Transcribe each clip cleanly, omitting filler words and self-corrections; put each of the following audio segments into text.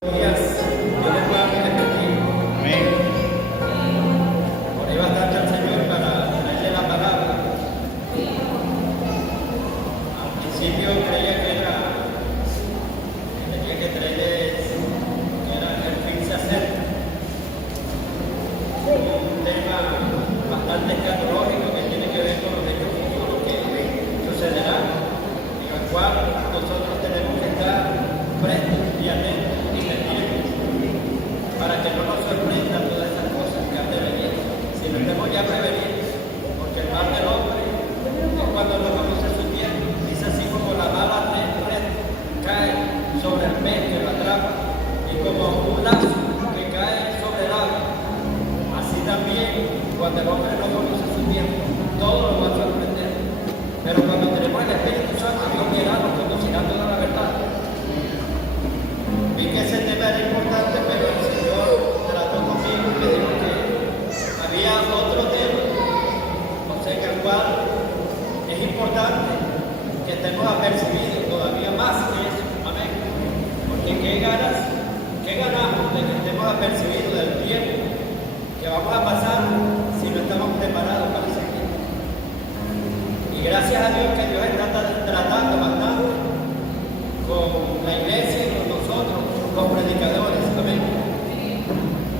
Días, Dios les pueda bendecir. Amén. Por ahí bastante al Señor para traerle la palabra. Al principio creía que tenía que traerles que era el fin se acerca. Un tema bastante escatológico que tiene que ver con los hechos futuros que sucederán, en el cual nosotros tenemos que estar prestos y atentos para que no nos sorprendan todas esas cosas que han de venir, sino estemos ya prevenidos, porque el mal del hombre es cuando no conoce su tiempo, dice así como la mala red cae sobre el pez que lo atrapa, y como un lazo que cae sobre el agua, así también cuando el hombre no conoce su tiempo, todo lo va a sorprender. Pero cuando tenemos el Espíritu Santo, Dios dirá, nos conducirá toda la verdad. Vi que ese tema era importante, pero el Señor trató conmigo y me dijo que había otro tema, o sea, en el cual es importante que estemos apercibidos todavía más que eso. Amén. Porque ¿qué ganamos de que estemos apercibidos del tiempo que vamos a pasar si no estamos preparados para ese tiempo? Y gracias a Dios que Dios está tratando bastante con la iglesia y con nosotros, los predicadores. Amén.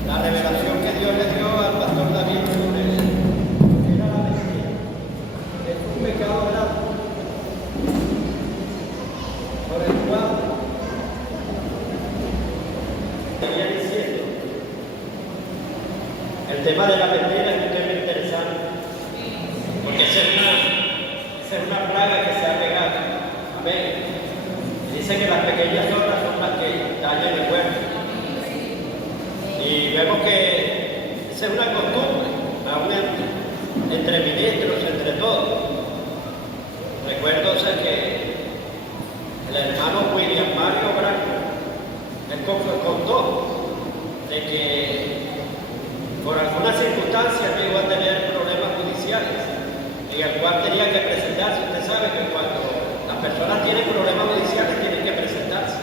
La revelación que Dios le dio al pastor David sobre que era la mentira, es un pecado grave por el cual seguía diciendo el tema de la mentira es un tema interesante, porque esa es una plaga que se ha pegado. Amén. Dice que las pequeñas obras son las que dañan el cuerpo. Y vemos que esa es una costumbre, aún entre ministros, entre todos. Recuerdo que el hermano William Mario Branco, él contó de que por algunas circunstancias llegó a tener problemas judiciales, en el cual tenía que presentarse. Usted sabe que cuando las personas tienen problemas judiciales tienen que presentarse.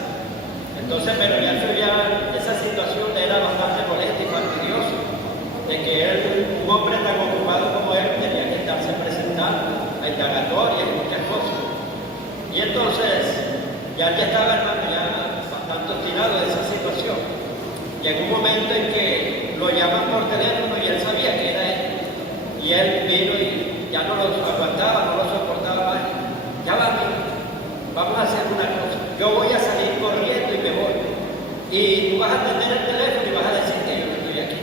Entonces, pero esa situación le era bastante molesta y fastidiosa, de que él, un hombre tan ocupado como él, tenía que estarse presentando a indagatorias y muchas cosas. Y entonces, ya estaba hermano, ya bastante obstinado de esa situación. Llegó un momento en que lo llaman por teléfono y él sabía que era él. Y él vino y ya no lo aguantaba, no lo soportaba más. Ya vamos a hacer una cosa. Yo voy a salir corriendo y me voy. Y tú vas a atender el teléfono y vas a decir que yo no estoy aquí.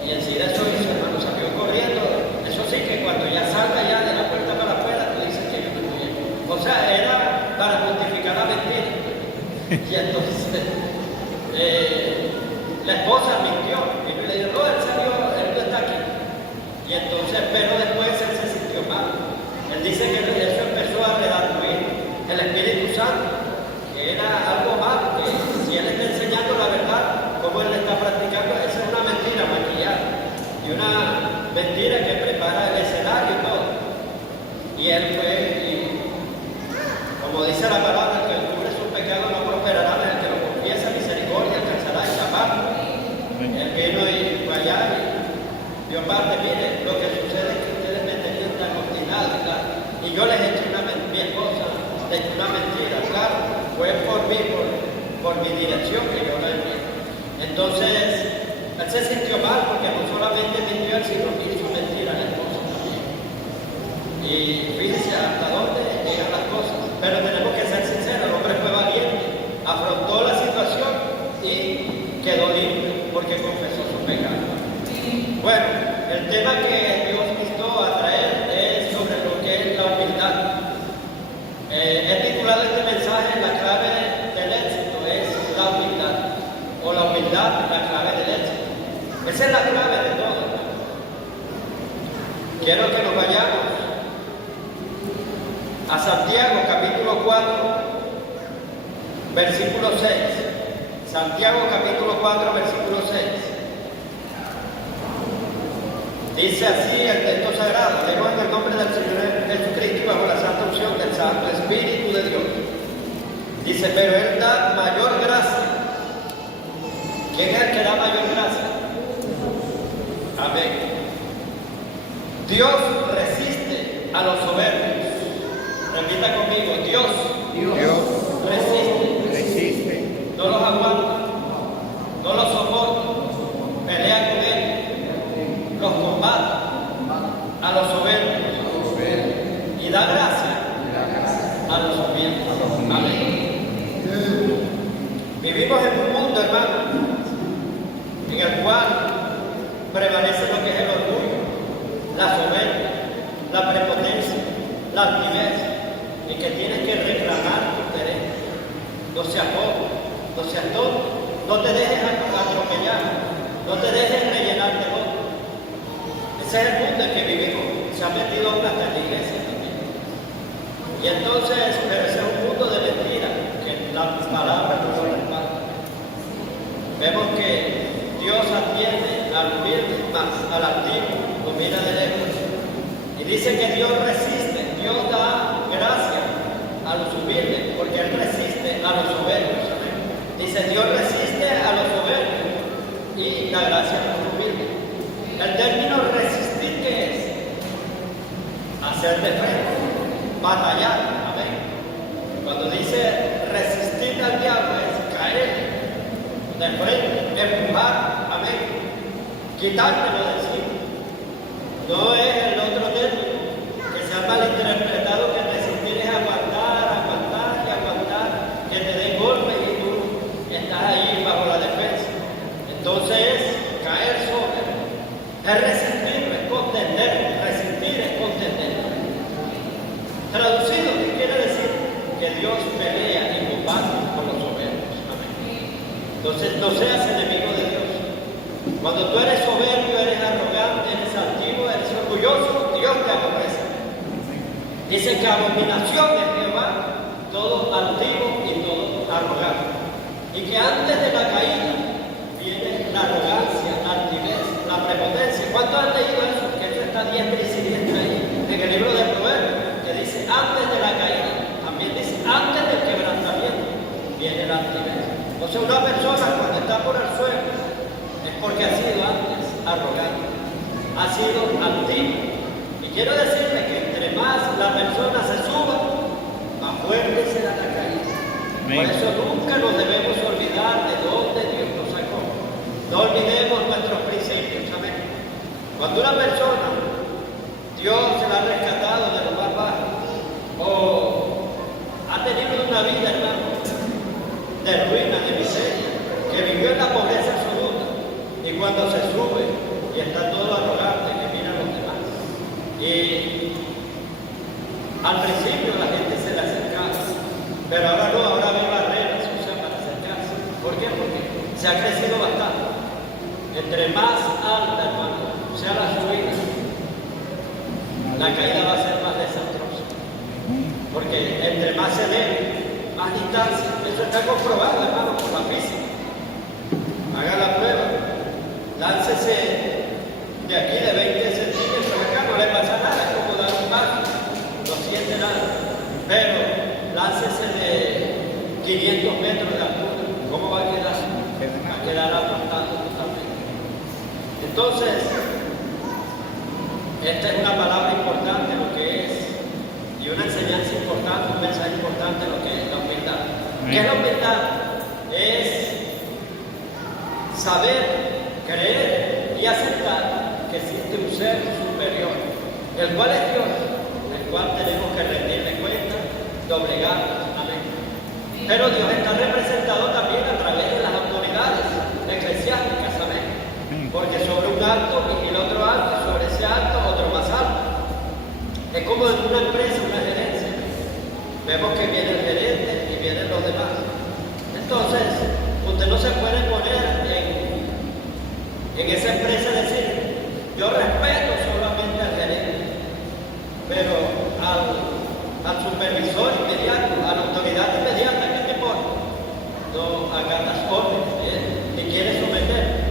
Y enseguida eso hizo, hermano, salió corriendo. Eso sí, que cuando ya salga ya de la puerta para afuera, tú dices que yo no estoy aquí. O sea, era para justificar la mentira. Y entonces, la esposa mintió. Y le dijo, no, él salió, él no está aquí. Y entonces, pero después él se sintió mal. Él dice que eso empezó a redarguir el Espíritu Santo, que era algo malo, que si él está enseñando la verdad, como él está practicando, esa es una mentira maquillada y una mentira que prepara el escenario y todo. Y él fue, y como dice la palabra, que el que cubre sus pecados no prosperará, el que lo confiesa, misericordia alcanzará esa parte. Él vino y fue allá y Dios padre, mire, lo que sucede es que ustedes me tenían tan obstinados y yo les eché mi esposa le eché una mentira, claro, fue por mí, por mi dirección que yo la envié. Entonces, él se sintió mal porque no solamente mintió, sino que hizo mentira a la esposa también. Y fíjense hasta dónde llegan las cosas. Pero tenemos que ser sinceros, el hombre fue valiente, afrontó la situación y quedó limpio porque confesó su pecado. Bueno, el tema que Dios quiso a traer es sobre lo que es la humildad. He titulado este mensaje La clave del éxito es la humildad, o la humildad la clave del éxito. Esa es la clave de todo. Quiero que nos vayamos a Santiago capítulo 4, versículo 6. Santiago capítulo 4, versículo 6. Dice así el texto sagrado: leo en el nombre del Señor Jesucristo y bajo la santa unción del Santo Espíritu de Dios. Dice, pero Él da mayor gracia. Dios resiste a los soberbios. Repita conmigo, Dios resiste, no los aguanta, no los soporta, pelea con ellos, los combate a los soberbios y da gracia a los humildes. Amén. Vivimos en un mundo, hermano, en el cual prevalece lo que es el orgullo, la soberbia, la prepotencia, la altivez, y que tienes que reclamar tus derechos. No seas pobre, no seas tonto, no te dejes atropellar, no te dejes rellenar de otro. Ese es el mundo en que vivimos. Se ha metido hasta en la iglesia también. Y entonces, pero ese es un mundo de mentira, que la palabra no lo respalda. Vemos que Dios atiende al humilde, más al altivo lo mira de lejos. Y dice que Dios resiste, Dios da gracia a los humildes, porque Él resiste a los soberbios. Dice, Dios resiste a los soberbios y da gracia a los humildes. El término resistir, ¿qué es? Hacer de frente, batallar. Amén. Cuando dice resistir al diablo es caer de frente, empujar, amén, quitármelo de encima. No es el otro término que se ha malinterpretado, que resistir es aguantar y aguantar, que te den golpes y tú estás ahí bajo la defensa. Entonces es caer sobre, es resistir, es contender, resistir es contender. Traducido, ¿qué quiere decir? Que Dios pelea y combate con los soberbios. Amén. Entonces no seas enemigo de Dios. Cuando tú eres soberbio, eres arrogante, eres altivo, eres orgulloso, Dios te aborrece. Dice que abominación de Jehová, todo altivo y todo arrogante. Y que antes de la caída viene la arrogancia, la altivez, la prepotencia. ¿Cuántos han leído eso? Que eso está diestra y siniestra ahí, en el libro de Proverbios, que dice antes de la caída, también dice antes del quebrantamiento, viene la altivez. Entonces una persona cuando está por el suelo es porque ha sido antes arrogante, ha sido altivo. Y quiero decirle que entre más la persona se suba, más fuerte será la caída. Por eso nunca nos debemos olvidar de dónde Dios nos sacó. No olvidemos nuestros principios. Amén. Cuando una persona, Dios se la ha rescatado de lo más bajo, o ha tenido una vida, hermano, de ruina, de miseria, que vivió en la pobreza absoluta, y cuando se sube y está todo arrogante, que mira a los demás. Y al principio la gente se le acercaba, pero ahora no, ahora ve barreras, o sea, para acercarse. ¿Por qué? Porque se ha crecido bastante. Entre más alta, hermano, sea la subida, la caída va a ser más desastrosa. Porque entre más se debe, más distancia. Eso está comprobado, hermano, por la física. Haga la prueba. Láncese de aquí de 20 centímetros acá, no le pasa nada, es como dar un paso, no siente nada. Pero láncese de 500 metros de altura, ¿cómo va a quedar? Va a quedar aplastado totalmente. Entonces, esta es una palabra importante, lo que es, y una enseñanza importante, un mensaje importante, lo que es la humildad. ¿Qué es la humildad? Es saber, creer y aceptar que existe un ser superior, el cual es Dios, el cual tenemos que rendirle cuenta, doblegarnos. Amén. Pero Dios está representado también a través de las autoridades eclesiásticas. Amén. Porque sobre un alto y el otro alto, sobre ese alto otro más alto. Es como en una empresa, una gerencia. Vemos que viene el gerente y vienen los demás. Entonces, usted no se puede poner en esa empresa y decir, yo respeto solamente al gerente, pero al supervisor inmediato, a la autoridad inmediata que te pone, no acatas órdenes y quieres someter.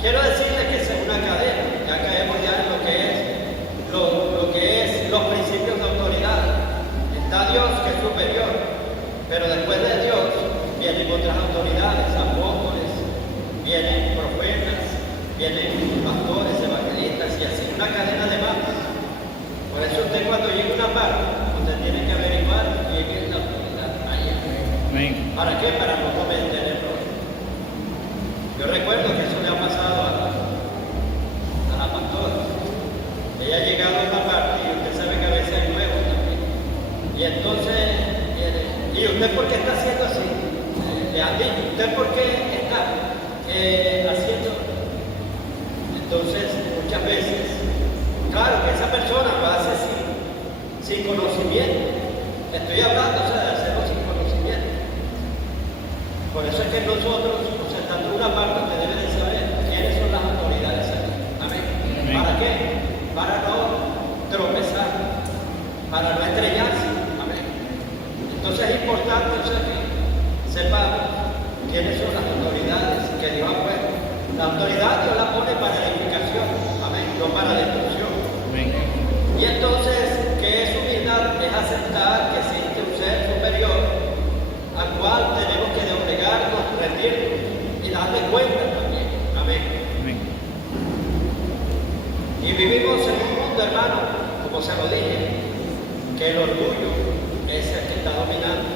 Quiero decirle que esa es una cadena, ya caemos ya en lo que es los principios de autoridad. Está Dios que es superior, pero después de Dios vienen otras autoridades, apóstoles, vienen profetas, vienen pastores, evangelistas y así, una cadena de más. Por eso usted cuando llega a una parte, usted tiene que averiguar quién es la autoridad allá. Amén. ¿Para qué? Para no cometer errores. Yo recuerdo que eso le ha pasado a la pastora. Ella ha llegado a esta parte y usted sabe que a veces hay nuevos también. Y entonces, ¿y usted por qué está haciendo así? Le han dicho, ¿usted por qué está haciendo? Entonces, muchas veces, claro que esa persona lo hace sin conocimiento. Estoy hablando, o sea, de hacerlo sin conocimiento. Por eso es que nosotros, o sea, estando en una parte, usted debe de saber quiénes son las autoridades aquí. Amén. Amén. ¿Para qué? Para no tropezar, para no estrellarse. Amén. Entonces es importante, o sea, que sepamos quiénes son las autoridades que Dios ha puesto. La autoridad Dios la pone para edificación, amén, no para destrucción. Amén. Y entonces, ¿qué es humildad? Es aceptar que existe un ser superior al cual tenemos que doblegarnos, rendirnos y darle cuenta también. Amén. Amén. Y vivimos en un mundo, hermano, como se lo dije, que el orgullo es el que está dominando.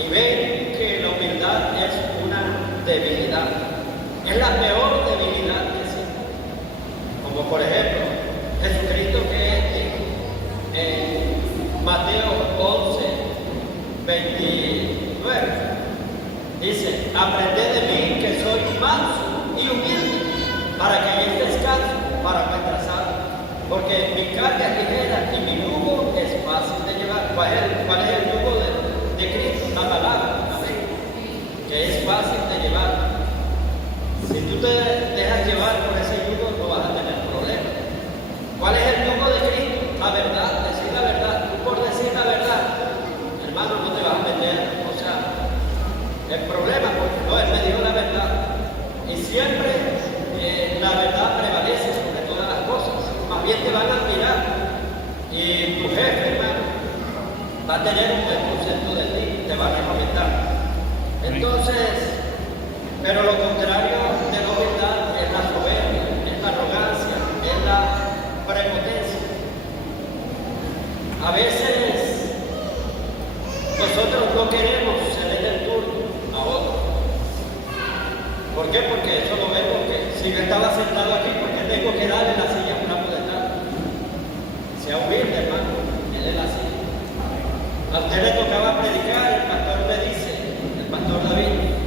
Y ven que la humildad es una debilidad. Es la peor debilidad que existe. Como por ejemplo, Jesucristo que dijo en Mateo 11, 29, dice, aprended de mí que soy manso y humilde, para que hayáis descanso para vuestras almas. Porque mi carga es ligera y mi yugo es fácil de llevar. ¿Cuál es el yugo de Cristo? La palabra, amén, que es fácil de llevar. Si tú te dejas llevar por ese yugo, no vas a tener problemas. ¿Cuál es el yugo de Cristo? La verdad, decir la verdad. Tú por decir la verdad, hermano, no te vas a meter, o sea, el problema, porque no, él me dijo la verdad. Y siempre la verdad prevalece sobre todas las cosas. Más bien te van a admirar. Y tu jefe, hermano, va a tener un buen concepto de ti, te va a recomendar. Entonces, pero lo contrario de la humildad es la soberbia, es la arrogancia, es la prepotencia. A veces nosotros no queremos ceder el turno a otro. ¿Por qué? Porque eso lo vemos que si yo estaba sentado aquí, ¿por qué tengo que darle la silla a una detrás? Sea humilde, hermano, él es la silla. A usted le tocaba predicar, el pastor le dice, el pastor David,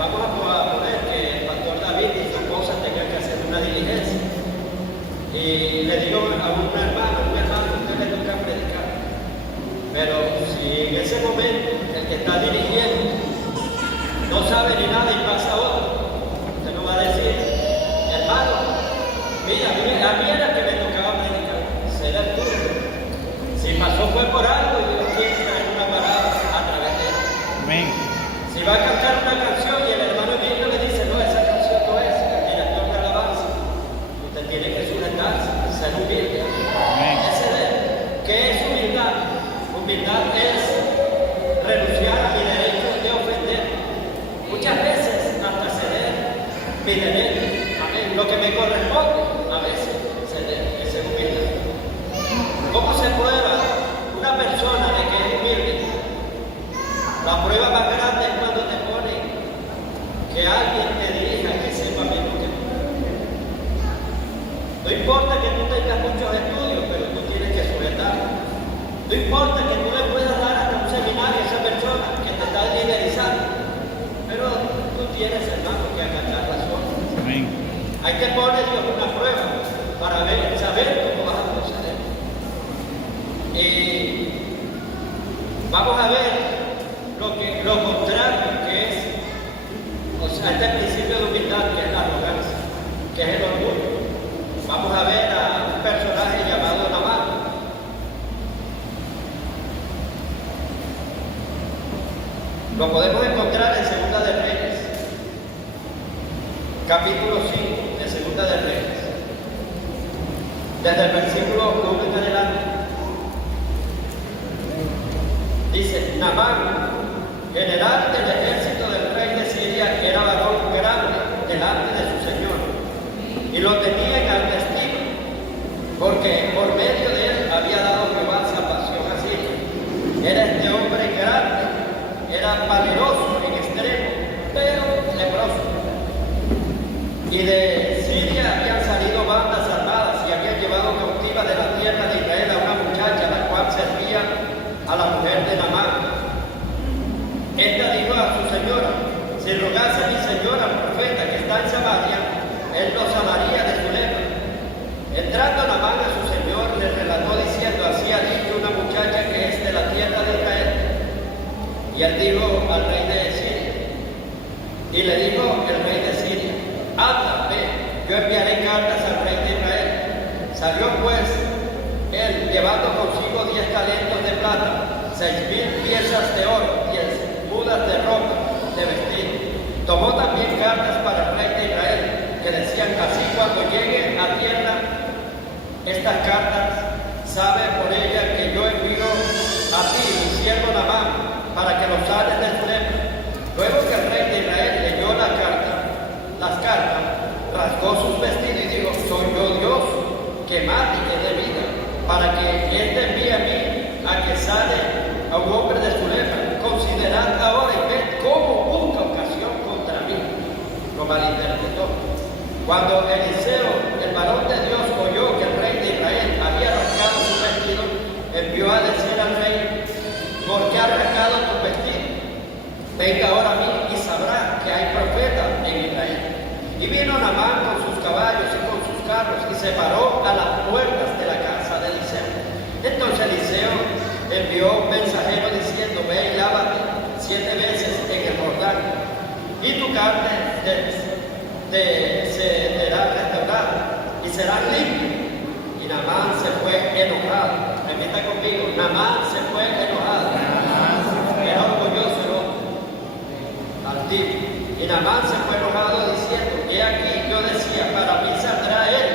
vamos a poner que el pastor David y su esposa tengan que hacer una diligencia. Y le digo a un hermano, usted le toca predicar. Pero si en ese momento el que está dirigiendo no sabe ni nada y pasa otro, usted no va a decir, hermano, mira, a mí era que me tocaba predicar, será el tuyo. Si pasó fue por algo y Dios quiere traer una parada a través de él. Amén. Si va a cantar una canción y el hermano Emilio le dice, no, esa canción no es, el director de alabanza, usted tiene que sujetarse, ser humilde. Ese es, ¿qué es humildad? Humildad es renunciar a mi derecho de ofender. Muchas veces hasta ceder mi derecho, amén, lo que me corresponde, a veces ceder, esa es humildad. ¿Cómo se prueba una persona de que es humilde? La prueba más grande es cuando te pone que alguien te dirija que sepa menos que tú. No importa que tú tengas muchos estudios, pero tú tienes que sujetar. No importa que tú le puedas dar hasta un seminario a esa persona que te está liderizando, pero tú tienes, hermano, que acatar las cosas. Amén. Ahí te pone Dios una prueba para saber cómo vas a proceder. Y vamos a ver lo contrario que es, o sea, este principio de humildad que es la arrogancia, que es el orgullo. Vamos a ver a un personaje llamado Nabal. Lo podemos encontrar en Segunda de Reyes, capítulo 5 de Segunda de Reyes, desde el versículo 1 en adelante. Dice, Nabal, general del ejército del rey de Siria, que era varón grande delante de su señor, y lo tenía en alta estima, porque por si rogase mi señor al profeta que está en Samaria, él lo sanaría de su lepra. Entrando Naamán a su señor, le relató diciendo: así ha dicho una muchacha que es de la tierra de Israel. Y él dijo al rey de Siria, y le dijo el rey de Siria: anda, ve, yo enviaré cartas al rey de Israel. Salió pues él, llevando consigo 10 talentos de plata, 6,000 piezas de oro, 10 mudas de ropa de vestir. Tomó también cartas para el rey de Israel, que decían: así cuando llegue a tierra estas cartas, sabe por ella que yo envío a ti, mi siervo Naamán, para que lo sanes de su lepra. Luego que el rey de Israel leyó las cartas, rasgó sus vestidos y dijo: soy yo Dios, que mate y que dé vida, para que él te envíe a mí a que sane a un hombre de su lepra. Considerad ahora y ved cómo busca ocasión contra mí. Lo malinterpretó. Cuando Eliseo, el varón de Dios, oyó que el rey de Israel había rasgado su vestido, envió a decir al rey: ¿por qué has rasgado tu vestido? Venga ahora a mí y sabrá que hay profeta en Israel. Y vino Naamán con sus caballos y con sus carros y se paró a las puertas de la casa de Eliseo. Entonces Eliseo envió un mensajero diciendo: ve y lávate 7 veces en el Jordán, y tu carne se será restaurada y serás limpio. Y Naamán se fue enojado. Repita conmigo: Naamán se fue enojado. Era orgulloso, ¿no? Altivo. Y Naamán se fue enojado diciendo: he aquí, yo decía, para mí saldrá él,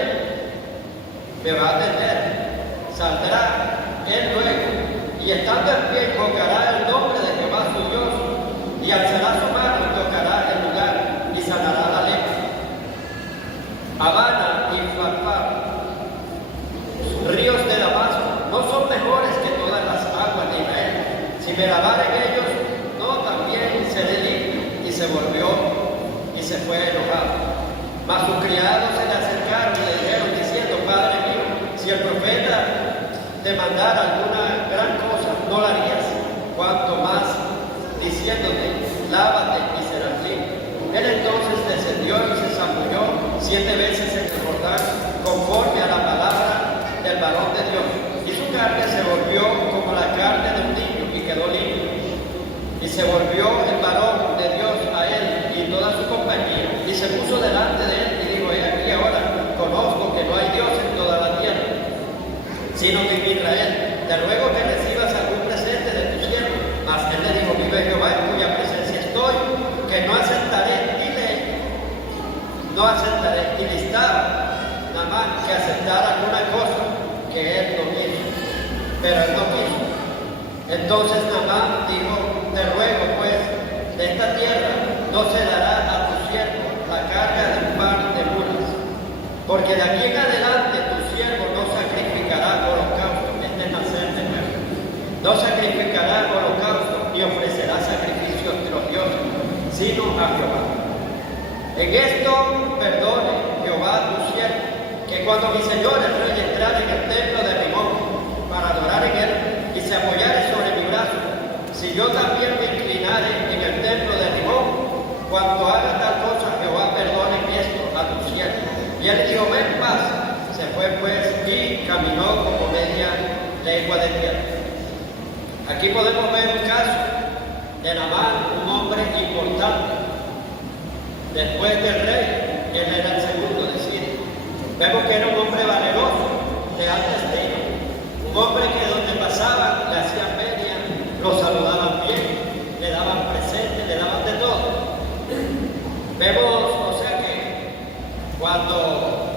me va a atender, saldrá él luego, y estando en pie invocará el nombre de Jehová su Dios, y alzará su mano y tocará el lugar, y sanará la lepra. Habana y Farfar, ríos de Damasco, no son mejores que todas las aguas de Israel. Si me lavaren ellos, no, también seré limpio. Y se volvió y se fue enojado. Mas sus criados se le acercaron y le dijeron diciendo: padre mío, si el profeta te mandara alguna gran cosa, no la harías, cuanto más diciéndote: lávate y serás limpio. Él entonces descendió y se zambulló 7 veces en el Jordán, conforme a la palabra del varón de Dios, y su carne se volvió como la carne de un niño y quedó limpio. Y se volvió el varón de Dios a él y toda su compañía, y se puso delante de él y dijo: he aquí ahora conozco que no hay Dios en toda la tierra, sino que en Israel. Te ruego que recibas algún presente de tu siervo. Mas él le dijo: vive Jehová, en cuya presencia estoy, que no aceptaré. No aceptaré. Y listaba Naamán que aceptara alguna cosa que él no quiso, pero él no quiso. Entonces Naamán dijo: te ruego pues, de esta tierra no se dará a tu siervo la carga de un par de mulas, porque de aquí en adelante tu siervo no sacrificará holocausto, este nacer de nuevo, no sacrificará holocausto ni ofrecerá sacrificios de los dioses, sino a Jehová. En esto perdone Jehová tu siervo, que cuando mi señor el rey entrara en el templo de Rimón para adorar en él y se apoyare sobre mi brazo, si yo también me inclinare en el templo de Rimón, cuando haga tal cosa, Jehová perdone esto a tu siervo. Y él dijo: ven en paz. Se fue pues y caminó como media legua de tierra. Aquí podemos ver un caso de Naamán, un hombre importante. Después del rey, él era el segundo de Siria. Vemos que era un hombre valeroso, de alta estima, un hombre que donde pasaban le hacían media, lo saludaban bien, le daban presentes, le daban de todo. Vemos, o sea que cuando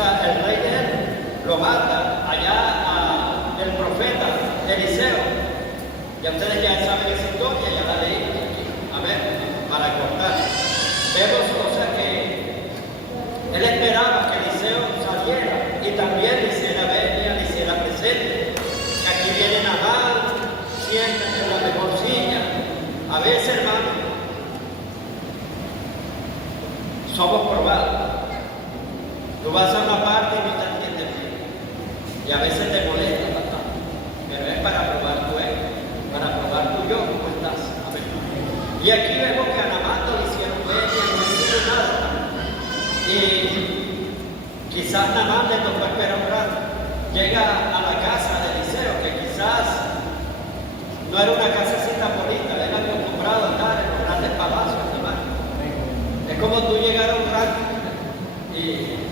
el rey de él lo manda allá el profeta Eliseo, ya ustedes ya saben esa historia, ya la leímos aquí, amén, para cortar. Vemos, o sea que él esperaba que Eliseo saliera y también le hiciera venia, le hiciera presente. Que aquí viene Naamán, siéntate en la mejor silla. A veces, hermano, somos probados. Tú vas a una parte y no te entiendes bien. Y a veces te molesta bastante. Pero es para probar tu ego, para probar tu yo, cómo estás. Amén. Y aquí vemos que a Naamán no le hicieron leña, no le hicieron nada. Y quizás Naamán le tocó esperar un rato. Llega a la casa de Eliseo, que quizás no era una casacita bonita, él había acostumbrado a estar en los grandes palacios, hermano. Es como tú llegar a un rancho y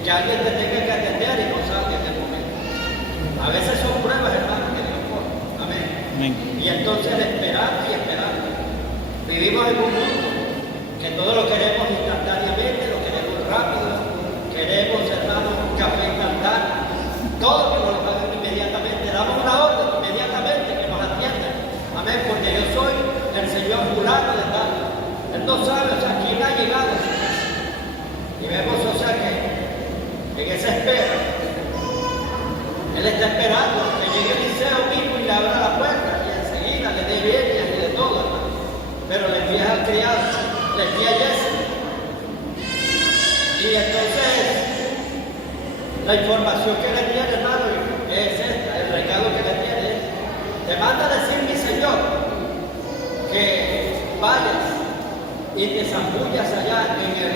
que alguien te tenga que atender y no sabes en el momento. A veces son pruebas, hermano, que Dios pone. Amén. Amén. Y entonces esperando y esperando. Vivimos en un mundo que todo lo queremos instantáneamente, lo queremos rápido, queremos, hermano, un café instantáneo. Todo que nos lo paguen inmediatamente, damos una orden inmediatamente que nos atiendan. Amén, porque yo soy el Señor fulano de tal. Él no sabe, o sea, quién ha llegado a su casa. Y vemos, o sea, que en esa espera, Él está esperando que llegue Eliseo mismo y le abra la puerta y enseguida le dé leña y de todo, hermano. Pero le envía al criado, le envía a Jesse. Y entonces, la información que le tiene, hermano, es esta, el recado que le tiene es, te manda a decir mi Señor que vayas y te zambullas allá en el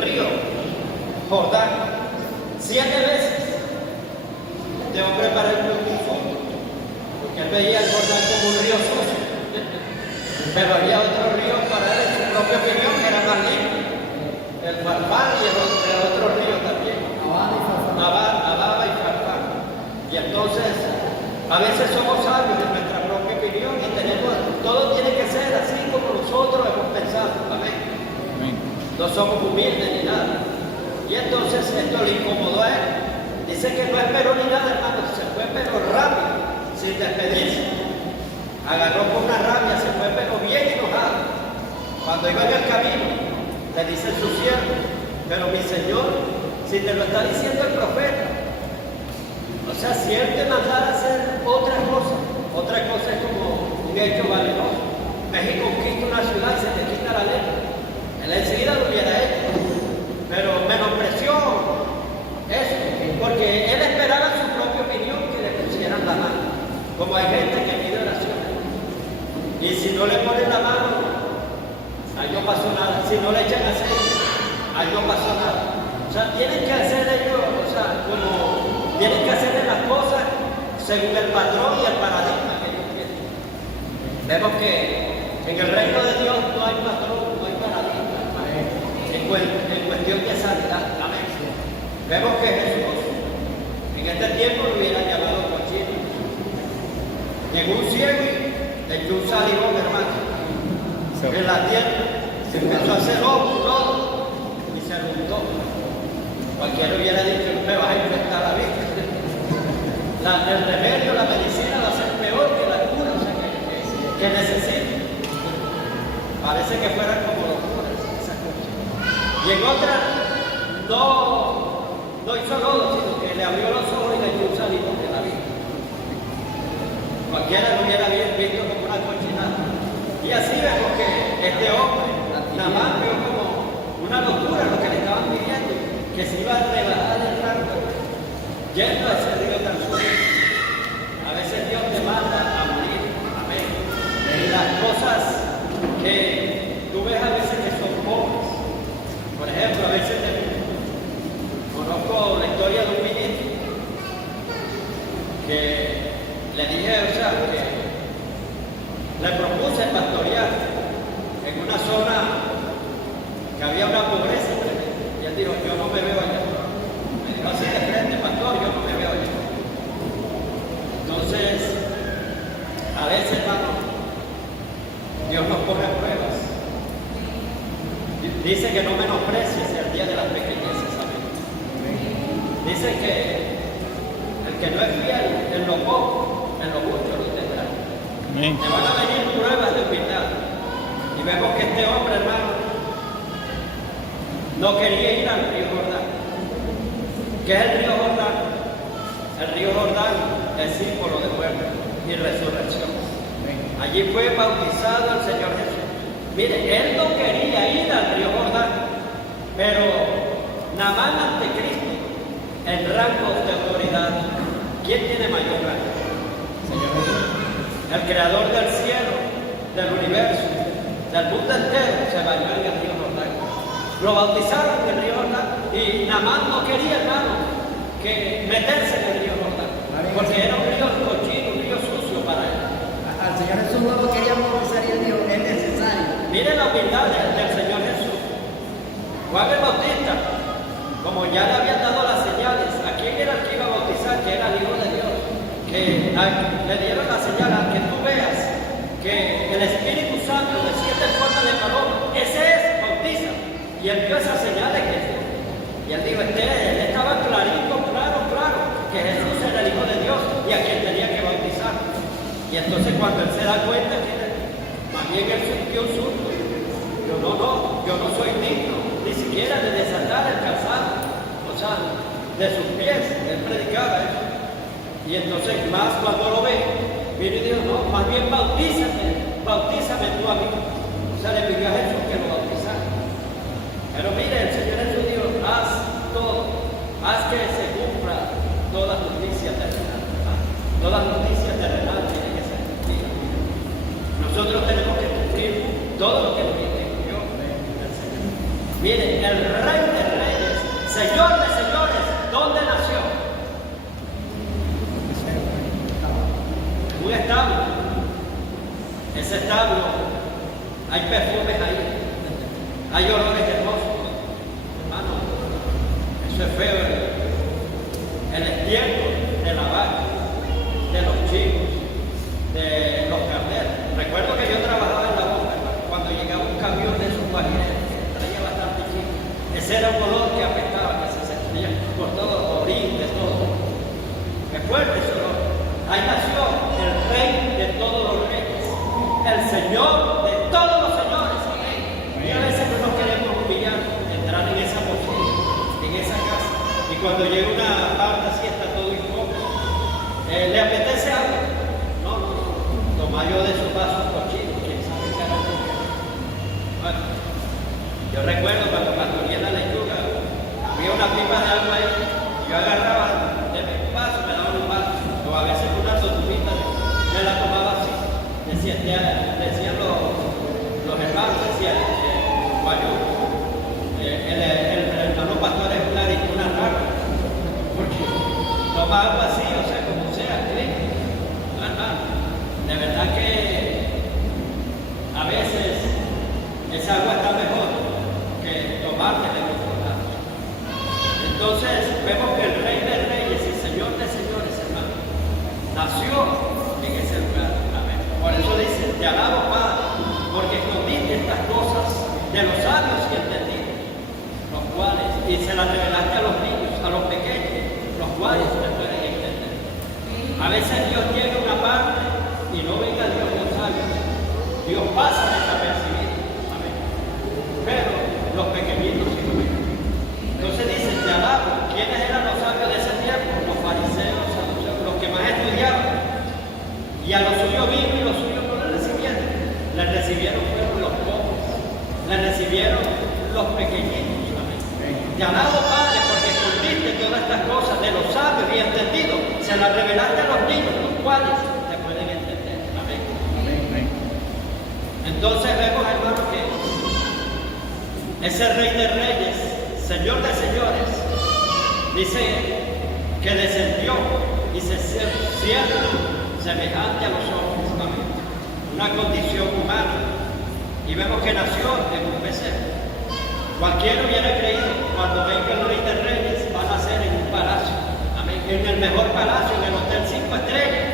río Jordán 7 veces. Este hombre para él fue un insulto, porque él veía el Jordán como un río sucio, pero había otro río para él en su propia opinión que era más limpio, el Farfán y el otro río también. Ababa y Farfán. Y entonces, a veces somos sabios en nuestra propia opinión y todo tiene que ser así como nosotros hemos pensado. Amén. No somos humildes ni nada. Y entonces esto le incomodó a él. Dice que no esperó ni nada, hermano, se fue pero rápido, sin despedirse. Agarró con una rabia, se fue pero bien enojado. Cuando iba en el camino, le dice su siervo, pero mi Señor, si te lo está diciendo el profeta, o sea, si él te mandara a hacer otra cosa es como un hecho valeroso. México conquista una ciudad y se te quita la ley. Él enseguida lo hubiera hecho, pero menospreció eso, porque él esperaba su propia opinión que le pusieran la mano. Como hay gente que pide oración, y si no le ponen la mano, ahí no pasó nada. Si no le echan aceite, ahí no pasó nada. O sea, tienen que hacer ellos, o sea, como tienen que hacer las cosas según el patrón y el paradigma que ellos tienen. Vemos que en el reino de Dios no hay patrón, no hay paradigma, en cuestión de sanidad. Amén. Vemos que Jesús en este tiempo lo hubiera llamado cochino. Llegó un ciego y le echó un salivón, hermano, en la tierra, se empezó a hacer lodo y se juntó. Cualquiera hubiera dicho, me vas a infectar la vista. El remedio, la medicina va a ser peor que la cura, o sea, que necesita. Parece que fueran como locuras esas cosas. Y en otra, no hizo lodo, sino que le abrió los ojos y le dio un salivón de la vista. Cualquiera lo hubiera visto como una cochinada. Y así vemos que este hombre, Naamán, vio como una locura lo que le estaban pidiendo, que se iba a rebajar el rango yendo a ese río tan sucio. A veces Dios te manda a morir. Amén. En las cosas que tú ves a veces que son pobres. Por ejemplo, a veces conozco la historia de un ministro que le dije, o sea, que le propuse pastorear en una zona que había una pobreza. Y él dijo, yo no me veo allá. Me dijo así de frente, pastor, yo no me veo allá. Entonces, a veces, hermano, Dios nos pone a pruebas. Dice que no menosprecies el día de las pequeñeces. Dice que el que no es fiel en lo poco, en lo mucho lo tendrá. Te van a venir pruebas de humildad. Y vemos que este hombre, hermano, no quería ir al río Jordán. ¿Qué es el río Jordán? El río Jordán es símbolo de muerte y resurrección. Allí fue bautizado el Señor Jesús. Mire, él no quería ir al río Jordán, pero Naamán ante Cristo, en rangos de autoridad, ¿quién tiene mayor rango? Señor Jesús. El creador del cielo, del universo, del mundo entero se bañó en el río Jordán. Lo bautizaron en el río Jordán y Naamán no quería, hermano, que meterse en el río Jordán, porque era un río cochino, un río sucio para él. Al Señor Jesús no lo quería bautizar y él dijo, es necesario. Miren la humildad del Señor Jesús. Juan el Bautista, como ya le habían dado las señales, ¿a quién era el que iba a bautizar? Que era el Hijo de Dios. Que le dieron la señal a que tú veas que el Espíritu Santo desciende en forma de paloma. Ese es, bautiza. Y él vio esas señales que fue. Y él dijo, él estaba clarito, claro, que Jesús era el Hijo de Dios y a quien tenía que bautizar. Y entonces cuando él se da cuenta que más bien él sintió un susto. Yo no soy digno ni siquiera de desatar el calzado, o sea, de sus pies. Él predicaba eso. Y entonces más cuando lo ve, viene y dijo, no, más bien bautízame tú a mí. O sea, le pidió a Jesús que lo bautizara. Pero mire, el Señor Jesús dijo, haz todo, haz que se cumpla toda justicia terrenal. Toda justicia terrenal tiene que ser cumplida. Nosotros tenemos que cumplir todo lo que nos instituyó el Señor. Mire, el Rey de Reyes, Señor de Señores, ¿dónde nació? Un establo. Ese establo, hay perfumes ahí, hay olores hermosos. Hermano, eso es feo. El estiércol de la vaca, de los chivos, de los carneros. Recuerdo que yo trabajaba en la boca cuando llegaba un camión de esos guajineros que traía bastante chivo. Ese era un olor que apestaba, que se sentía por todo, orín, de todo. Qué fuerte ese olor. Ahí nació el Rey de todos los reyes, el Señor de todos los señores. Amén. Y a veces no nos queremos humillar, entrar en esa cocina, en esa casa. Y cuando llega una parte así, está todo incómodo. ¿Le apetece algo? No. Toma yo de esos vasos cochinos, quién sabe qué hará. Bueno, yo recuerdo cuando pastoré la lechuga, había una pipa de agua ahí, yo agarraba de mi vaso, me daban un vaso. A veces una tortuguita me la tomaba así, decían los hermanos, decían, el hermano pastor es una rara, porque toma algo así, o sea, como sea, ¿sí? De verdad que a veces esa agua está mejor que tomártela en otro lado. Entonces vemos que el Rey de Reyes y Señor de Señores, hermano, nació en ese lugar. Amén. Por eso dice, te alabo, Padre, porque escondiste estas cosas de los sabios y entendidos, los cuales, y se las revelaste a los niños, a los pequeños, los cuales te pueden entender. A veces Dios tiene una parte y no venga Dios los sabios. Dios pasa desapercibido. Amén. Pero los pequeñitos sí lo ven. Entonces dice, te alabo. ¿Quiénes eran los sabios de ese tiempo? Los fariseos, los que más estudiaban. Y a los suyos vino y los suyos no le recibieron. Les recibieron fueron los pobres. Les recibieron los pequeñitos. Amén. Te alabo, Padre, porque escondiste todas estas cosas de los sabios y entendidos. Se las revelaste a los niños, los cuales te pueden entender. Amén. Amén. Entonces vemos, hermano, que ese Rey de Reyes, Señor de Señores, dice que descendió y se cierra semejante a los hombres. Amén. Una condición humana. Y vemos que nació en un pesebre. Cualquiera hubiera creído, cuando venga el Rey de Reyes, va a nacer en un palacio. Amén. En el mejor palacio, en el Hotel 5 Estrellas.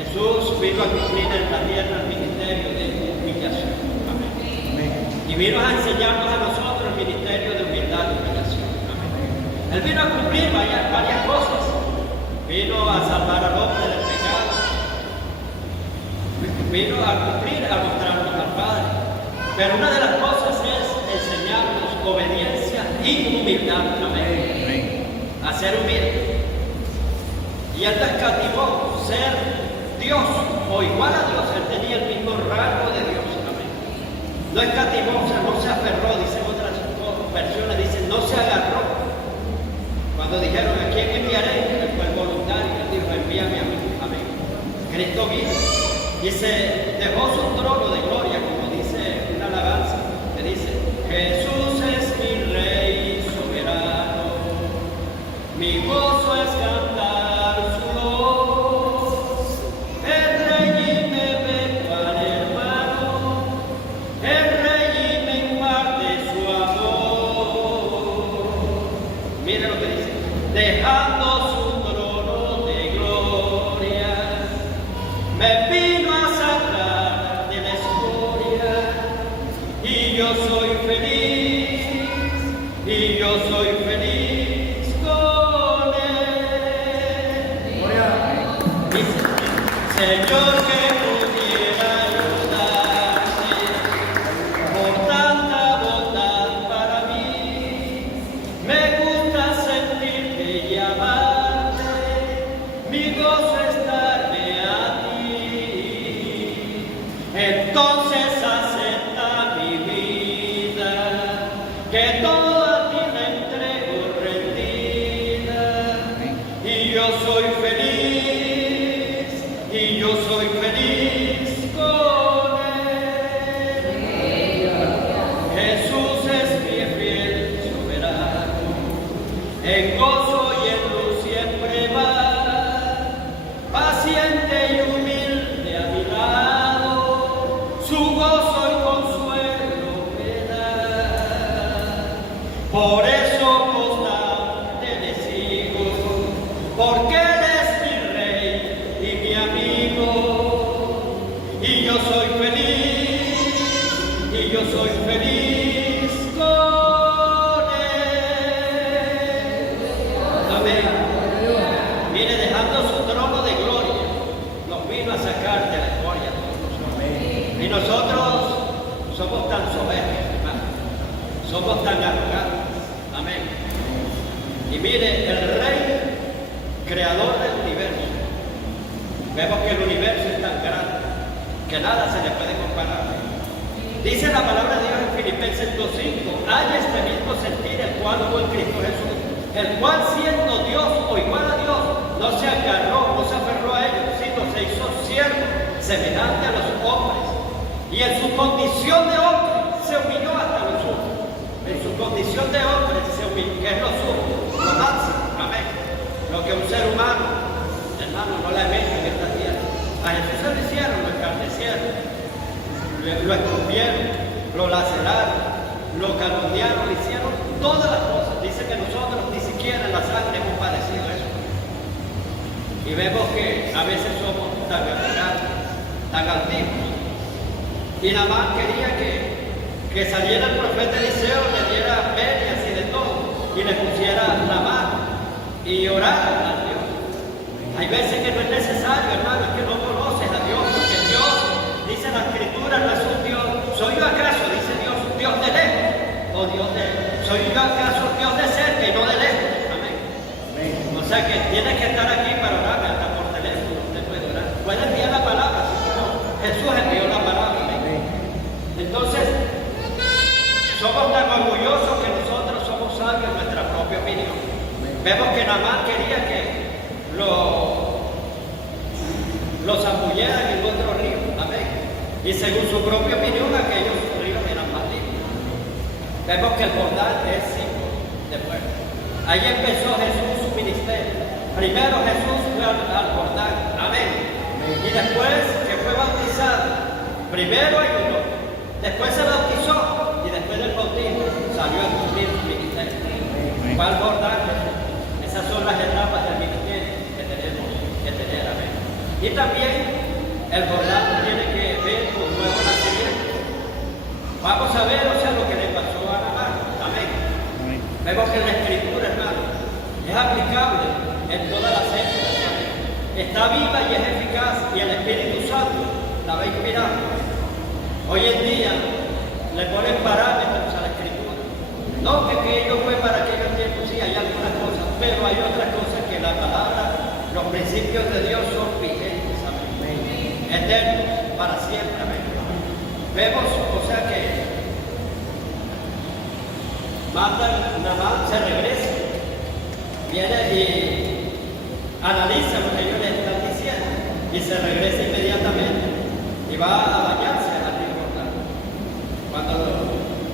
Jesús vino a cumplir en la tierra el ministerio de humillación. Amén. Amén. Y vino a enseñarnos a nosotros el ministerio de humildad y humillación. Amén. Él vino a cumplir varias cosas. Vino a salvar al hombre del pecado. Vino a cumplir, a mostrarnos al Padre. Pero una de las cosas es enseñarnos obediencia y humildad. Amén. Amén. A ser humilde. Y él escatimó ser Dios o igual a Dios. Él tenía el mismo rango de Dios. Amén. No escatimó, o sea, no se aferró, dicen otras versiones, dicen no se agarró. Cuando dijeron, ¿a quién enviaré? Él fue el voluntario, él dijo, envíame a mí. Amén. Cristo vino y se dejó su trono de gloria, como dice yo soy feliz, y yo soy feliz con él. Dice, Señor, que pudiera ayudarte por tanta bondad para mí. Me gusta sentirte y amarte, mi gozo es darme a ti. Entonces acepta mi vida, que todo a ti le entrego rendida. Y yo soy feliz, y yo soy feliz con él. Jesús es mi fiel soberano, en gozo y en luz siempre va, paciente y humilde a mi lado, su gozo y consuelo me da. Por eso constante le sigo, porque Él es mi rey y mi amigo. Y yo soy feliz, y yo soy feliz con Él. Amén. Mire, dejando su trono de gloria, nos vino a sacar de la gloria de nosotros. Y nosotros somos tan soberbios, hermano. Somos tan arrogantes. Amén. Y mire, el Rey, creador del universo. Vemos que el universo es tan grande que nada se le puede comparar. Dice la palabra de Dios en Filipenses 2:5, hay este mismo sentir el cual hubo en Cristo Jesús, el cual siendo Dios o igual a Dios, no se agarró, no se aferró a ellos, sino se hizo siervo, semejante a los hombres. Y en su condición de hombre se humilló hasta los sumo. En su condición de hombre se humilló, que es lo sumo, lo máximo. Amén. Lo que un ser humano, hermano, no le mete en esta tierra. A Jesús se lo hicieron, lo escarnecieron, lo escupieron, lo laceraron, lo calumniaron, le hicieron todas las cosas. Dice que nosotros ni siquiera en la sangre hemos padecido eso. Y vemos que a veces somos tan arrogantes, tan altivos. Y nada más quería que saliera el profeta Eliseo, le diera medias y de todo, y le pusiera la mano y orara a Dios. Hay veces que no es necesario, hermano, que no conoces a Dios, porque Dios, dice la Escritura, no es un Dios. ¿Soy yo acaso, dice Dios, Dios de lejos? ¿O Dios de soy yo acaso Dios de cerca y no de lejos? Amén. O sea que tiene que estar aquí para orarme, hasta por teléfono usted puede orar. Puede enviar la palabra, si no, Jesús envió la palabra. Amén. Entonces, somos tan orgullosos que nosotros somos sabios en nuestra propia opinión. Vemos que Naamán quería que lo zambulleran en otro río. Amén. Y según su propia opinión, aquellos ríos eran más limpios. Vemos que el Jordán es símbolo de fuego. Ahí empezó Jesús su ministerio. Primero Jesús fue al Jordán. Amén. Y después que fue bautizado, primero ayunó, después se bautizó y después del bautismo salió a cumplir su ministerio. Fue al Jordán. Esas son las etapas del ministerio que tenemos que tener. Amén. Y también el Jordán tiene que ver con nuevo nacimiento. Vamos a ver, o sea, lo que le pasó a Naamán. Amén. Vemos que la Escritura, hermano, es aplicable en todas las épocas. Está viva y es eficaz, y el Espíritu Santo la va inspirando. Hoy en día le ponen parámetros a la Escritura. No que aquello fue para aquellos tiempos, sí, hay algunas cosas, pero hay otras cosas que la palabra, los principios de Dios son vigentes, amén, eternos, para siempre, amén. Vemos, o sea que Naamán se regresa, viene y analiza lo que ellos le están diciendo, y se regresa inmediatamente, y va a bañarse al río Jordán. Cuando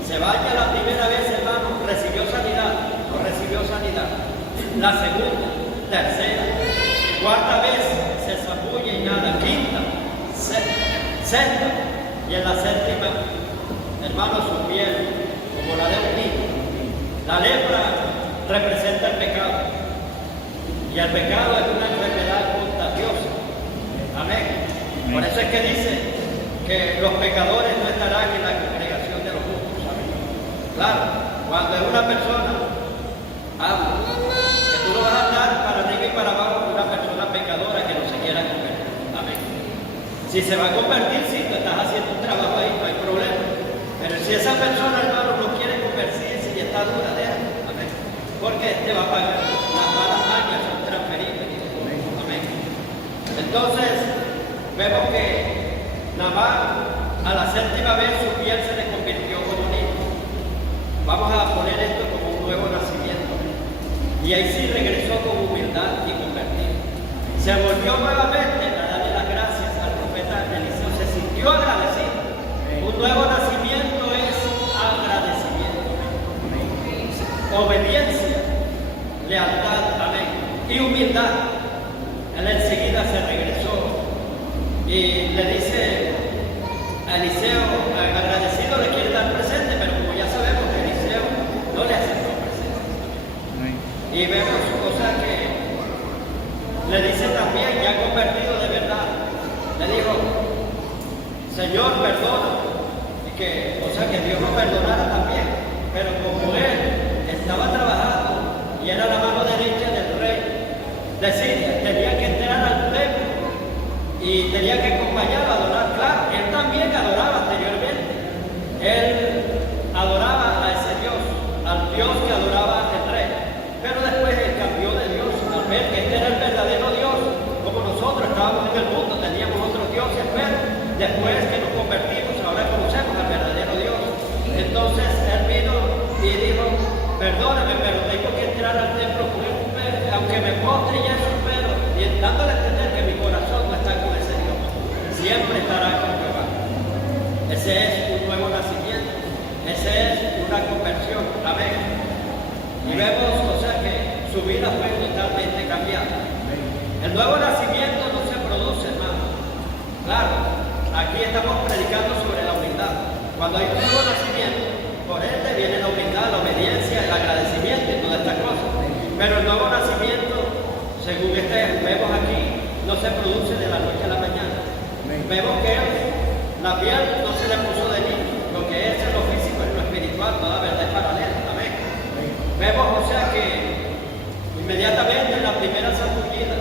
se baña la primera vez, hermano, recibió sanidad, no recibió sanidad. La segunda, tercera, cuarta vez se zambulle y nada, quinta, sexta, y en la séptima, hermano, su piel, como la de un niño. La lepra representa el pecado, y el pecado es una enfermedad contagiosa. Amén. Por eso es que dice que los pecadores no estarán en la congregación de los justos. Claro, cuando es una persona, que tú no vas a andar para arriba y para abajo con una persona pecadora que no se quiera convertir. Amén. Si se va a convertir, sí, tú estás haciendo un trabajo ahí, no hay problema. Pero si esa persona, hermano, no quiere convertirse y está dura, déjalo. Amén. Porque te va a pagar. Las malas mañas son transferibles. Amén. Entonces, vemos que Naamán a la séptima vez su piel se le convirtió como un niño. Vamos a poner esto como un nuevo nacimiento. Y ahí sí regresó con humildad y convertido. Se volvió nuevamente a darle las gracias al profeta Eliseo. Se sintió agradecido. Un nuevo nacimiento es agradecimiento. Obediencia, lealtad, amén. Y humildad. Él enseguida se regresó y le dice a Eliseo, agradecido le quiere dar presente, pero como ya sabemos que Eliseo no le aceptó presente. Y vemos cosas que le dice también, ya convertido de verdad, le dijo, Señor, perdona. Y que, o sea, que Dios lo perdonara también, pero como él estaba trabajando y era la mano derecha del rey de Siria, tenía que entrar al templo y tenía que acompañarlo a adorar. Claro, él también adoraba anteriormente. Él adoraba a ese Dios, al Dios que adoraba el rey. Pero después él cambió de Dios, al ver que este era el verdadero Dios, como nosotros estábamos en el mundo, teníamos otros dioses, pero después que nos convertimos, ahora conocemos al verdadero Dios. Entonces él vino y dijo, perdóname, pero tengo que entrar al templo con él, aunque me postre y eso, pero y dándole a entender que mi corazón no está con ese Dios, siempre estará con Jehová. Ese es un nuevo nacimiento, ese es una conversión, amén. Y vemos, o sea, que su vida fue totalmente cambiada. El nuevo nacimiento no se produce, hermano. Claro, aquí estamos predicando sobre la humildad. Cuando hay un nuevo nacimiento, por ende viene la humildad, la obediencia, el agradecimiento y todas estas cosas. Pero el nuevo nacimiento, según vemos aquí, no se produce de la noche a la mañana. Vemos que la piel no se le puso de niño, lo que es en lo físico, en lo espiritual, toda verdad es paralela. Amén. Vemos, o sea, que inmediatamente en la primera sacudida,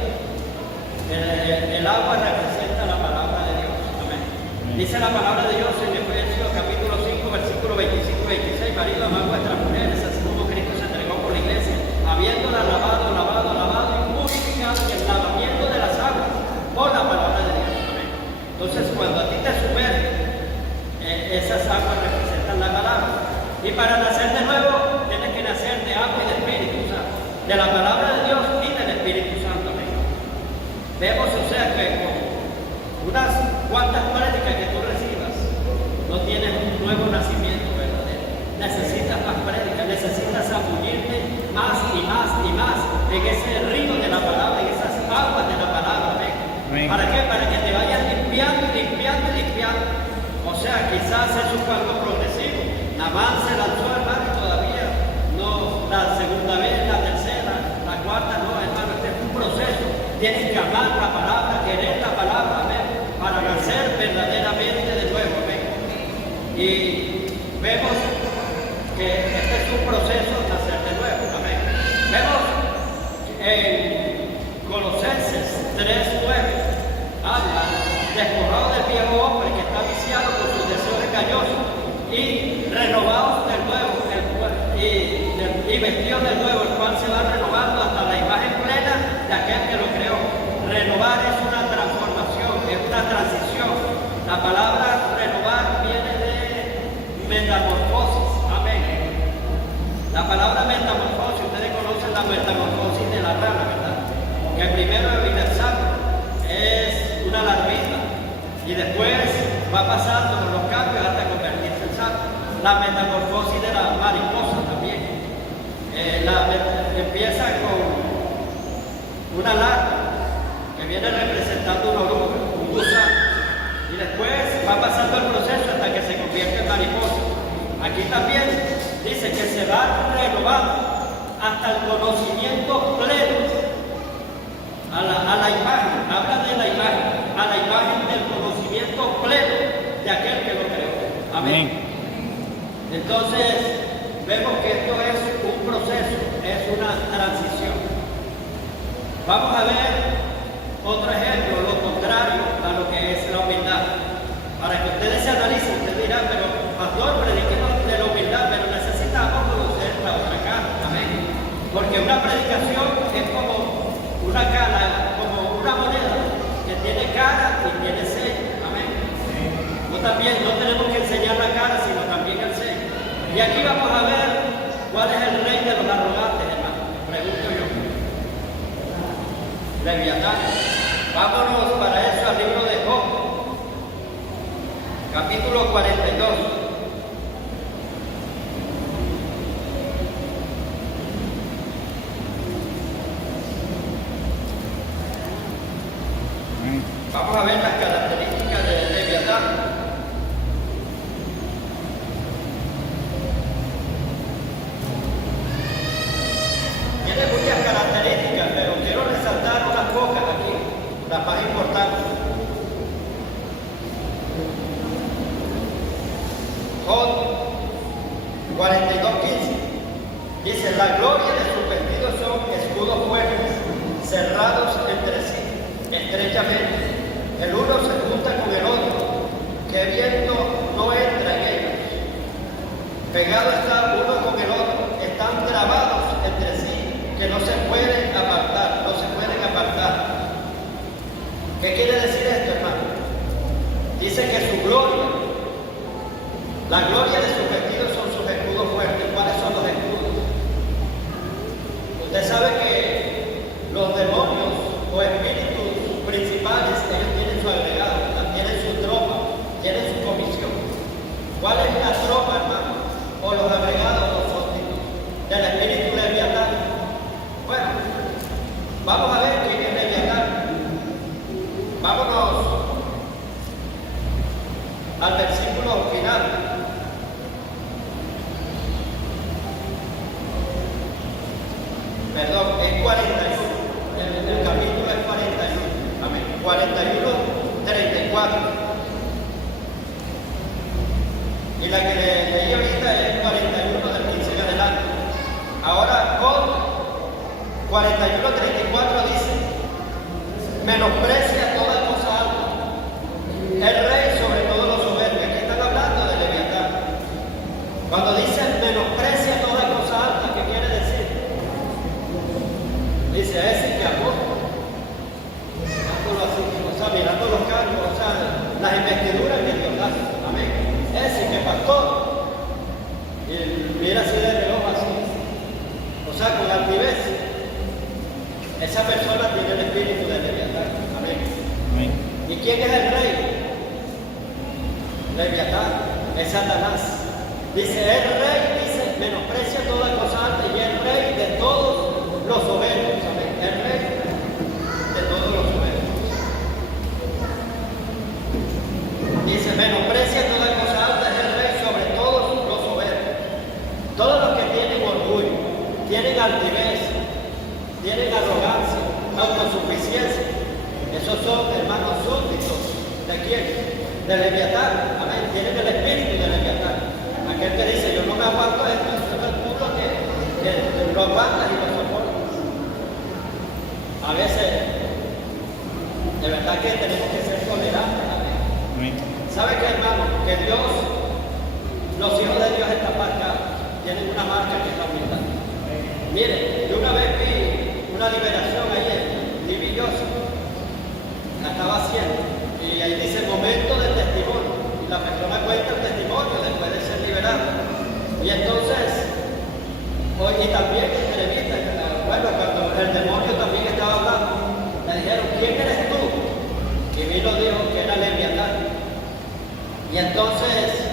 el agua representa la palabra de Dios. Amén. Dice la palabra de Dios en Efesios capítulo 5, versículo 25 y 26, marido, amad vuestras mujeres, así como Cristo se entregó por la iglesia, habiéndola lavado y purificado en el lavamiento de las aguas por la palabra de Dios. Amén. Entonces, cuando a ti te sumerges, esas aguas representan la palabra. Y para nacer de nuevo, tienes que nacer de agua y de Espíritu Santo, de la palabra de Dios y del Espíritu Santo. Amén. Vemos, o sea, que con unas cuantas prédicas que tú recibas, no tienes un nuevo nacimiento verdadero. Necesitas más prédicas, necesitas zambullirte más y más y más en ese río de la palabra, en esas aguas de la palabra. Amén. Amén. ¿Para qué? Para que te vayas limpiando. O sea, quizás es un algo progresivo. Naamán se lanzó, hermano, y todavía no, la segunda vez, la tercera, la cuarta, no, hermano, este es un proceso. Tienes que amar la palabra, querer la palabra, amén, para nacer verdaderamente de nuevo, amén. Y vemos que este es un proceso de nacer de nuevo, amén. Vemos en Colosenses 3:9, habla, despojado del viejo hombre que está viciado por sus deseos engañosos y renovados del nuevo, y vestidos del nuevo, el cual se va renovando hasta la imagen plena de aquel que lo creó. Renovar es una transformación, es una transición. La palabra renovar viene de metamorfosis, amén. La palabra metamorfosis, ustedes conocen la metamorfosis de la rana, ¿verdad? Que primero el sapo es una larvita y después va pasando por los cambios hasta convertirse en sapo. La metamorfosis de la mariposa también. Empieza con una larva que viene representando una oruga, un gusano, y después va pasando el proceso hasta que se convierte en mariposa. Aquí también dice que se va renovando hasta el conocimiento pleno a la imagen, habla de la imagen, a la imagen del conocimiento pleno de aquel que lo creó. Amén. Entonces, vemos que esto es un proceso, es una transición. Vamos a ver otro ejemplo, lo contrario a lo que es la humildad. Para que ustedes se analicen, ustedes dirán, pero pastor, prediquemos de la humildad, pero necesitamos conocer la otra cara. Amén. Porque una predicación es como una cara, como una moneda que tiene cara y tiene sello. Amén. No también no tenemos que enseñar la cara, sino también el sello. Y aquí vamos a ver cuál es el rey de los arrogantes, hermano. Pregunto yo. Leviatán. Vámonos para eso al libro de Job, capítulo 42. Vamos a ver las características de Leviatán. Tiene muchas características, pero quiero resaltar unas pocas aquí, las más importantes. Job 42:15 dice: la gloria de sus vestidos son escudos fuertes, cerrados entre sí, estrechamente. El uno se junta con el otro, que viento no entra en ellos. Pegado está uno con el otro, están trabados entre sí, que no se pueden apartar, no se pueden apartar. ¿Qué quiere decir esto, hermano? Dice que su gloria, la gloria de sus vestidos son sus escudos fuertes. ¿Cuáles son los escudos? Usted sabe que los demonios o espíritus principales, ellos tienen su agregado, tienen su tropa, tienen su comisión. ¿Cuál es la tropa, hermano? O los agregados, los súbditos del espíritu Leviatán. Bueno, vamos a ver quién es Leviatán. Vámonos al versículo final. Perdón, es 41. El capítulo es 41. Amén. 41:34. Y la que leí ahorita es 41 del 15 en adelante. Ahora con 41:34 dice: menosprecia toda cosa alta, el rey sobre todos los soberbios. Aquí están hablando de Leviatán. Cuando dicen menosprecia toda cosa alta, ¿qué quiere decir? Dice: ese que amó, así, o sea, mirando los cargos, o sea, las investiduras que Dios da. Amén. Ese que pastor, y mira así de reloj así, o sea, con altivez, esa persona tiene el espíritu de Leviatán. Amén. Amén. ¿Y quién es el rey? Leviatán, es Satanás. Dice: el rey, dice, menosprecia toda cosa alta, y el rey de todos los soberbios. Amén. El rey de todos los soberbios. Dice: menosprecia toda cosa alta, es el rey sobre todos los soberbios. Todos los que tienen orgullo, tienen altivez, tienen arrogancia, autosuficiencia. Esos son, hermanos, súbditos. ¿De quién? De Leviatán. Amén. Tienen el espíritu de Leviatán. Aquel que dice: yo no me aguanto esto, es el puro que lo aguantas y lo soportas. A veces, de verdad que tenemos que ser tolerantes. Amén. ¿Sabe qué, hermano? Que Dios, los hijos de Dios están marcados. Tienen una marca que es la humildad. Miren, yo una vez vi una liberación ahí en Divillosa. La estaba haciendo. Y ahí dice: momento de testimonio. Y la persona cuenta el testimonio después de ser liberada. Y entonces, y también en entrevista, bueno, cuando el demonio también estaba hablando, le dijeron: ¿quién eres tú? Y vino, dijo que era Leviatán. Y entonces,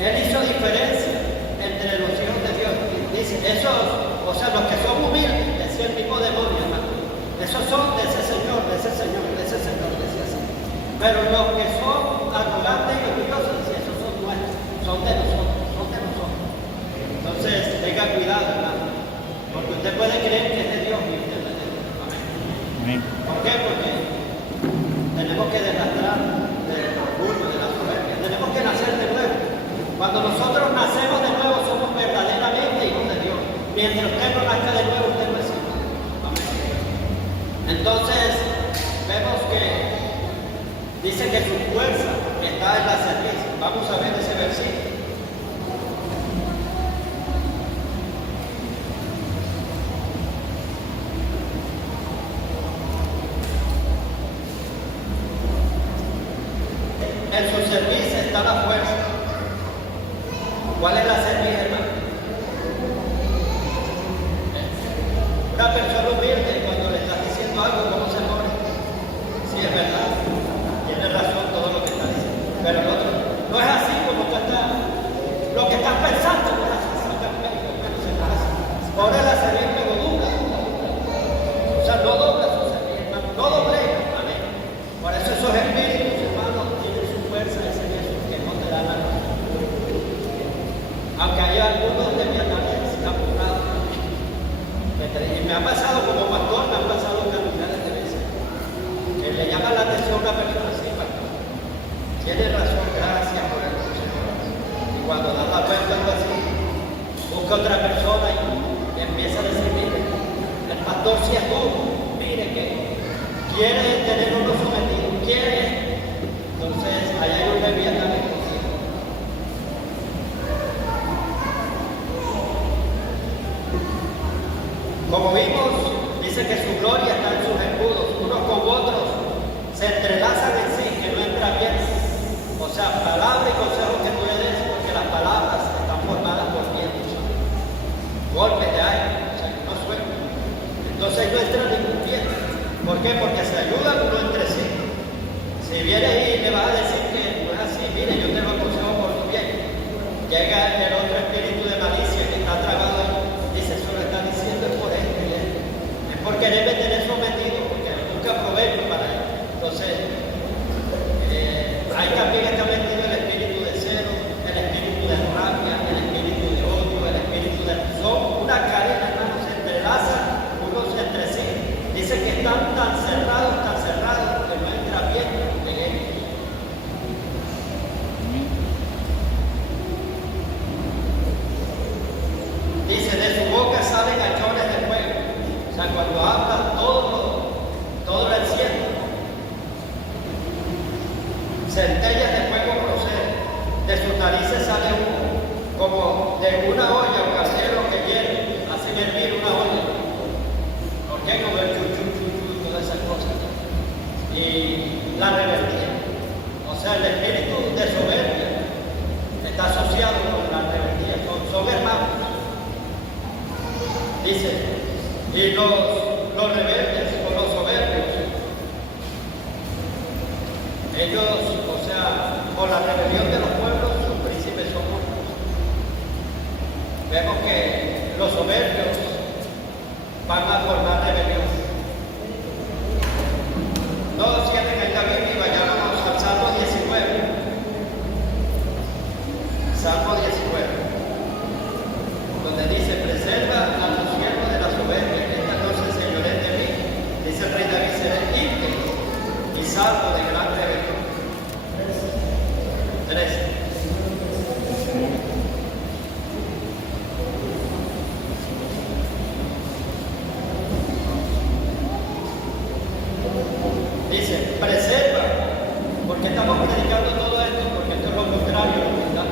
él hizo diferencia entre los hijos de Dios. Dice: esos, o sea, los que son humildes, decía el mismo demonio, hermano, esos son de ese Señor, de ese Señor, de ese Señor, decía así. Pero los que son arrogantes y orgullosos, decía: esos son nuestros, son de nosotros, son de nosotros. Entonces, tenga cuidado, hermano, porque usted puede creer que es de Dios y usted no es de Dios. Amén. ¿Por qué? Porque tenemos que desrastrar del orgullo, de la soberbia. Tenemos que nacer de nuevo. Cuando nosotros nacemos de nuevo, somos verdaderos mientras usted no nazca de nuevo, usted no es hijo. Amén. Entonces, vemos que dice que su fuerza está en la cerviz. Vamos a ver ese versículo. En su cerviz está la fuerza. ¿Cuál es la cerviz, hermano? Una persona humilde, cuando le estás diciendo algo, ¿cómo se pone? Sí, es verdad. Tiene razón todo lo que está diciendo. Pero el otro, no es así como tú estás. Lo que estás pensando no es así. Pone la cerviz, pero dura. O sea, no dobla su cerviz, hermano. No doblega. Amén. Por eso esos espíritus, hermanos, tienen su fuerza, ese Jesús que no te da la razón. Aunque hay algunos de mi análisis capturados. Y me ha pasado como pastor, me ha pasado cantidades de veces. Que le llama la atención a una persona así, pastor. Tiene razón, gracias por el consejo. Y cuando da la vuelta algo así, busca otra persona y empieza a decir, mire, el pastor sí es duro, mire que quiere tener uno sometido, quiere. Entonces, allá hay un leviatán escondido. Como vimos, dice que su gloria está en sus escudos, unos con otros se entrelazan en sí, que no entra bien. O sea, palabra y consejo que tú le des, porque las palabras están formadas por vientos, golpes de aire, o sea, que no sueltan. Entonces no entra ningún viento. ¿Por qué? Porque se ayudan uno entre sí. Si vienes y le vas a decir que no es así, mire, yo te lo aconsejo por tu bien. Llega el otro espíritu de malicia que está trabado ahí, dice, eso lo está diciendo es por esto y esto. Es porque debe tener sometido, porque nunca provecho para él. Entonces, ahí también está metido el espíritu de celo, el espíritu de rabia, el espíritu de odio, el espíritu de... Son una cadena, hermanos, se entrelazan unos entre sí. Dice que están tan cerrados, que no entra bien en ellos. Dice, de su boca salen hachones de fuego. O sea, cuando habla, todo lo enciende. Centellas de fuego proceden. De sus narices sale humo, como de una olla o caldero que hierve, hacen hervir una olla. ¿Por qué? Como el chuchu y todas esas cosas. Y la rebeldía. O sea, el espíritu de soberbia está asociado con la rebeldía. Son hermanos. Dice, y los rebeldes o los soberbios, ellos, o sea, por la rebelión de los pueblos, sus príncipes son muertos. Vemos que los soberbios van a formar rebelión. No cierren el camino y vayamos al Salmo 19. Salmo 19. Donde dice, preserva a tu siervo de la soberbia, que esta noche señores de mí, dice el rey David, seré íntegro y salvo de gran rebelión. 13. Dice, preserva, porque estamos predicando todo esto, porque esto es lo contrario, ¿verdad?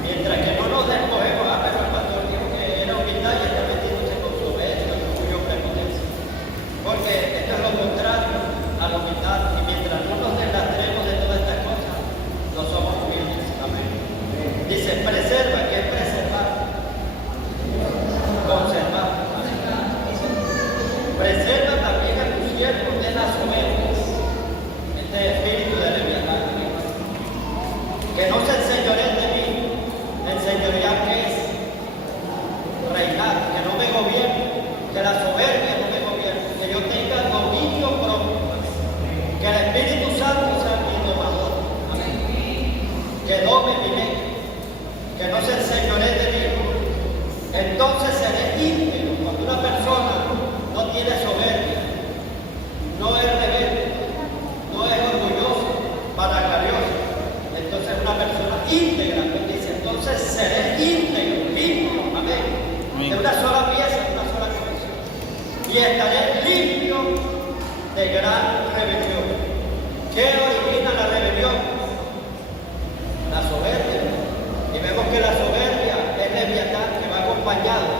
Mientras que no nos despojemos, pero el pastor dijo que era humildad y está metiéndose con soberbia, orgullo, prepotencia. Porque esto es lo contrario a la humildad, y mientras no nos deslastremos de todas estas cosas, no somos humildes. Amén. Dice, preserva, que es preservar. Conservar. Preserva también a tus siervos de las soberbias. Este espíritu de leviatán. Que no se enseñoreen de mí. Enseñorear que es reinar, que no me gobierne, que la soberbia no me gobierne, que yo tenga dominio propio, que el Espíritu Santo sea mi domador, que dome mi mente, que no se enseñoree de mí. Entonces seré íntegro. Cuando una persona no tiene soberbia, no es rebelde, no es orgulloso, vanaglorioso, entonces es una persona íntegra. Entonces seré íntegro, limpio, amén. De una sola pieza. y estaré limpio de gran rebelión. ¿Qué origina la rebelión? La soberbia. Y vemos que la soberbia es Leviatán, que va acompañado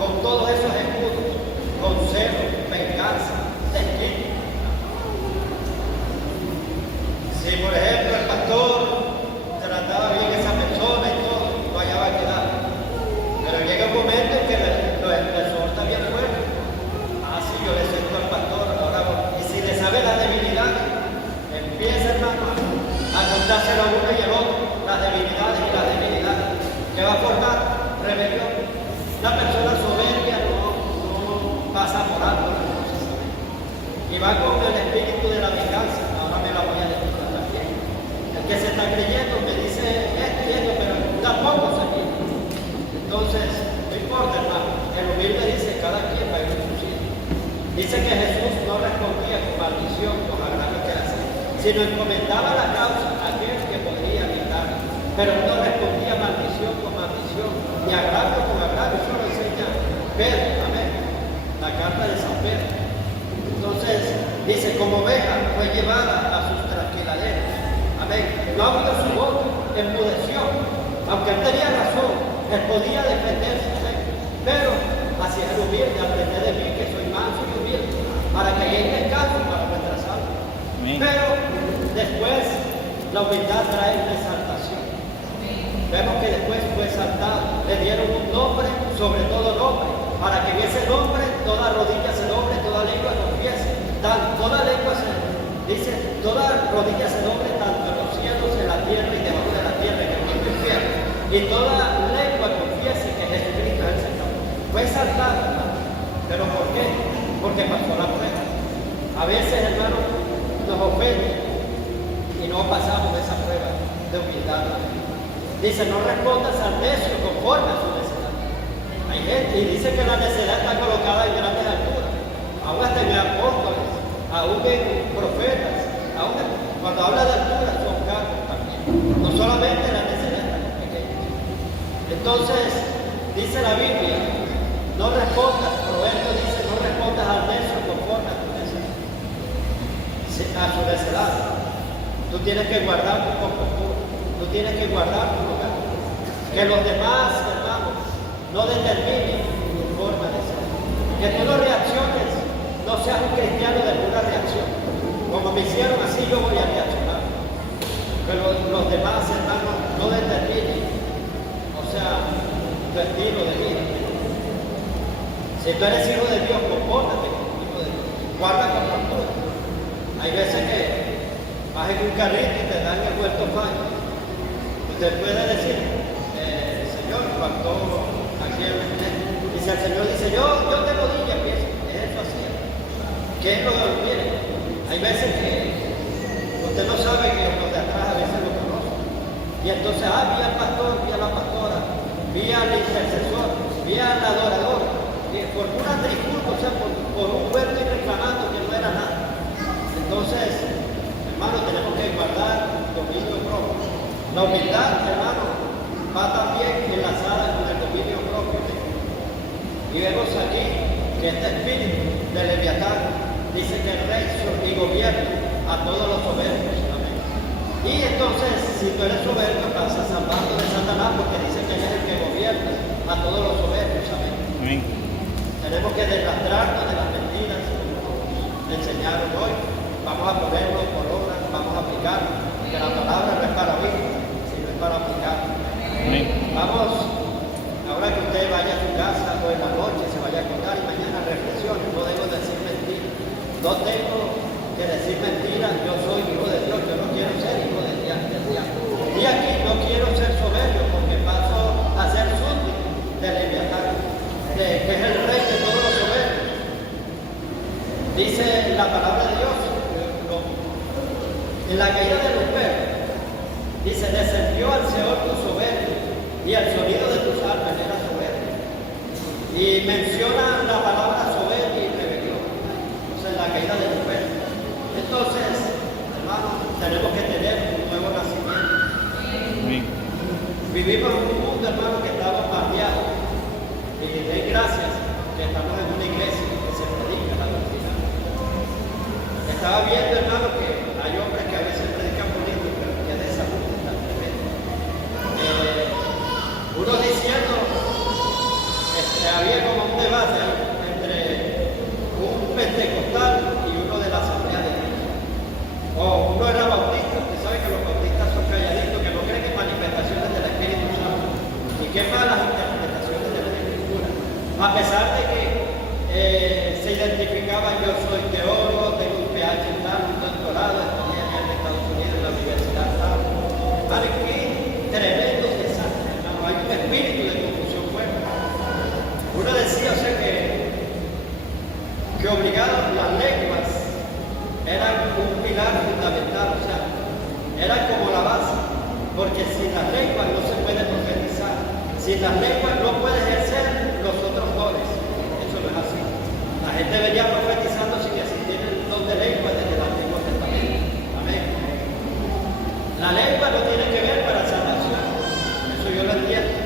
con todos esos escudos, con celo, venganza, desquite. Si por ejemplo el pastor trataba bien a esa persona y todo, no hallaba que dar. Pero llega un momento en que el sol está bien fuerte. Así yo le siento al pastor, ahora, y si le sabe las debilidades, empieza, hermano, a contárselo a uno y al otro, las debilidades y las debilidades. ¿Qué va a formar? Rebelión. La persona soberbia no pasa por alto las cosas, ¿sabes? Y va con el espíritu de la venganza. Ahora me la voy a decir también. El que se está creyendo me dice esto y esto, pero tampoco se quiere. Entonces, no importa, hermano. El humilde dice, cada quien va a ir a su sitio. Dice que Jesús no respondía con maldición, con agravio que hacía, sino encomendaba la causa a aquel que podría evitar. Pero no respondía maldición con maldición, ni agravio con agravio. Eso lo enseña Pedro, amén. La carta de San Pedro. Entonces, dice, como oveja fue llevada a sus trasquiladeros. Amén. No abrió su boca, enmudeció. Aunque él tenía razón, él podía defenderse. Amén. Pero hacia el humilde, aprende de mí que soy manso y humilde, para que llegue el caso para nuestra salva. Pero después la humildad trae exaltación. Vemos que después fue exaltado, le dieron un nombre sobre todo nombre, para que en ese nombre toda rodilla se doble, toda lengua confiese. Toda lengua se dice, toda rodilla se doble tanto en los cielos, en la tierra y debajo de la tierra, en el mismo infierno. Y toda lengua confiese que Jesucristo es el Señor. Fue exaltado, hermano. ¿Pero por qué? Porque pasó la prueba. A veces, hermano, nos ofende y no pasamos esa prueba de humildad. Dice, no respondas al necio conforme a su necedad. Hay gente, y dice que la necedad está colocada en grandes alturas, aún hasta en apóstoles, aún en profetas, aún cuando habla de altura son cargos también. No solamente la necedad está pequeña. Entonces, dice la Biblia, no respondas, Proverbio dice, no respondas al necio conforme a tu necedad. A su necedad. Tú tienes que guardar tu compostura. Tú tienes que guardar tu lugar. Que los demás, hermanos, no determinen tu forma de ser. Que tú no reacciones, no seas un cristiano de pura reacción. Como me hicieron así, yo voy a reaccionar. Que los demás, hermanos, no determinen, o sea, tu estilo de vida. Si tú eres hijo de Dios, compórtate como hijo de Dios. Guarda compostura. Hay veces que vas en un carrito y te dan el vuelto fallo. Usted puede decir, Señor, cuando aquí dice el Señor, dice, yo te lo dije, es eso así. ¿Qué es lo que quiere? Hay veces que usted no sabe que los de atrás a veces lo conocen. Y entonces, vi al pastor, vi a la pastora, vi al intercesor, vi al adorador. Y por una trifulca, o sea, por un huerto y reclamando que no era nada. Entonces, hermano, tenemos que guardar dominio propio. La humildad, hermano, va también enlazada con el dominio propio de Dios. Y vemos aquí que este espíritu de Leviatán dice que el rey y gobierna a todos los soberbios. Amén. Y entonces, si tú eres soberbio, vas a salvarte de Satanás, porque dice que él es el que gobierna a todos los soberbios. Amén. Amén. Tenemos que deslastrarnos de las mentiras que nos enseñaron hoy. Vamos a ponerlo por obra, vamos a aplicarlo, que la palabra no es para mí, sino es para aplicarlo. Vamos, ahora que usted vaya a su casa o en la noche, se vaya a acordar y mañana reflexione, no debo decir mentiras. No tengo que decir mentiras, yo soy hijo de Dios, yo no quiero ser hijo del diablo. Y aquí no quiero ser soberbio porque paso a ser súbdito de Leviatán, que es el rey de todos los soberbios. Dice la palabra de Dios, en la caída de Lucifer, dice, descendió al Seol tu soberbio, y el sonido de tus armas era soberbio. Y menciona la palabra soberbia y rebelión, o sea, en la caída de Lucifer. Entonces, hermanos, tenemos que tener un nuevo nacimiento. Vivimos en un mundo, hermano, que está bombardeado. Y den gracias que estamos en una iglesia que se predica estaba viendo, hermano, que hay hombres que a veces predican bonito, pero que de esa punta está tremendo. Uno diciendo, había como un debate entre un pentecostal y uno de la Asamblea de Dios. O uno era bautista, usted sabe que los bautistas son calladitos, que no creen en manifestaciones del Espíritu Santo. Y qué malas interpretaciones de la Escritura. A pesar de que se identificaban, yo soy teólogo, tengo un PH en tal, un doctorado, estudié allá en Estados Unidos en la universidad tal. Vale, qué tremendo desastre, hermano. Hay un espíritu de confusión fuerte. Uno decía, o sea, que obligaron las lenguas eran un pilar fundamental, o sea, eran como la base, porque sin las lenguas no se puede profetizar, sin las lenguas no puede ejercer los otros dones. Eso no es así. La gente venía profetizando sin existir el don de lengua desde el Antiguo Testamento. Amén. La lengua no tiene que ver para salvación, eso yo lo entiendo.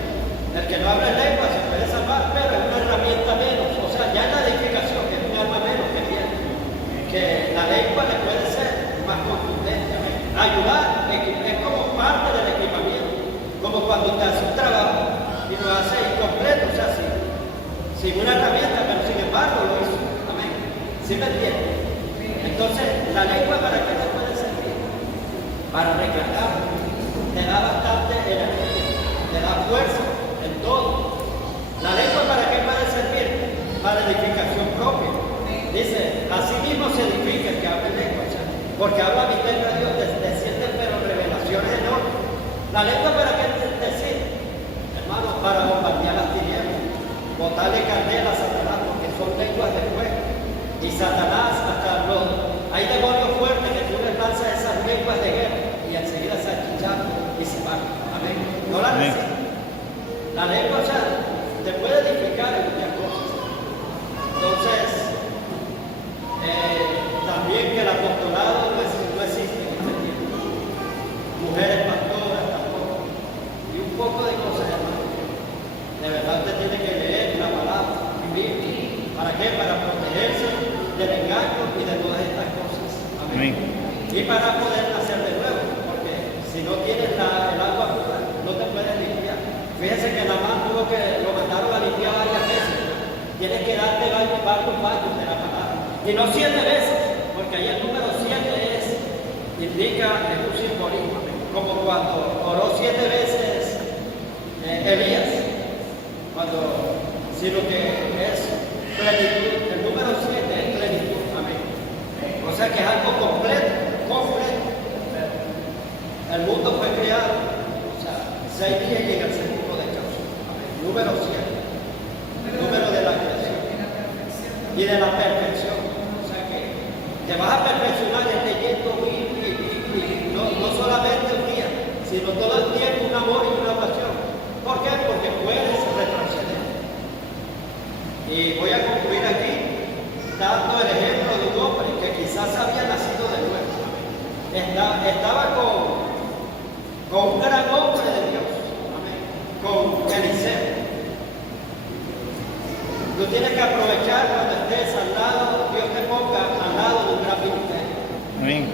El que no habla en lengua se puede salvar, pero es una herramienta menos, o sea, ya en la edificación, que es un arma menos que tiene, que la lengua le puede ser más contundente, ayudar, es como parte del equipamiento, como cuando te hace un trabajo y lo hace incompleto, o sea, sin una herramienta, pero sin embargo lo hizo, amén, ¿sí me entiendes? Entonces, la lengua ¿para qué te puede servir? Para recargar, te da bastante energía, te da fuerza en todo. La lengua ¿para qué puede servir? Para edificación propia. Dice, así mismo se edifica el que habla en lengua, porque habla misterio de Dios, descienden pero revelaciones enormes. La lengua ¿para qué te sirve? Hermano, para bombardear las tinieblas, botarle candela a Satanás, porque son lenguas de fuego. Y Satanás, hasta hay demonios fuertes que tú les lanzas esas lenguas de guerra y enseguida se achichan y se van. Amén. No la necesitas. La lengua, o sea, te puede edificar en muchas cosas. Entonces, también que el apostolado no existe en este tiempo. Mujeres pastoras tampoco. Y un poco de cosas, hermano. De verdad usted tiene que leer la palabra, vivir. ¿Para qué? Para protegerse del engaño y de todas estas cosas. Amén. Y para poder nacer de nuevo, porque si no tienes el agua pura, no te puedes limpiar. Fíjense que nada más lo mandaron a limpiar varias veces. Tienes que darte varios baños de la palabra. Y no 7 veces, porque ahí el número 7 indica un simbolismo, como cuando oró 7 veces Elías, sino que es plenitud. El número 7 es plenitud, amén. O sea que es algo completo. El mundo fue creado, o sea, 6 días llega el séptimo descanso. Número 7, el número de la creación y de la perfección. O sea que te vas a perfeccionar leyendo y no solamente un día, sino todo el tiempo un amor y una pasión. ¿Por qué? Porque puedes retroceder. Y voy a concluir aquí dando el ejemplo de un hombre que quizás había nacido de nuevo. Estaba con un gran hombre de Dios, amén, con Eliseo. Tú tienes que aprovechar cuando estés al lado, Dios te ponga al lado de un gran ministerio. Amén.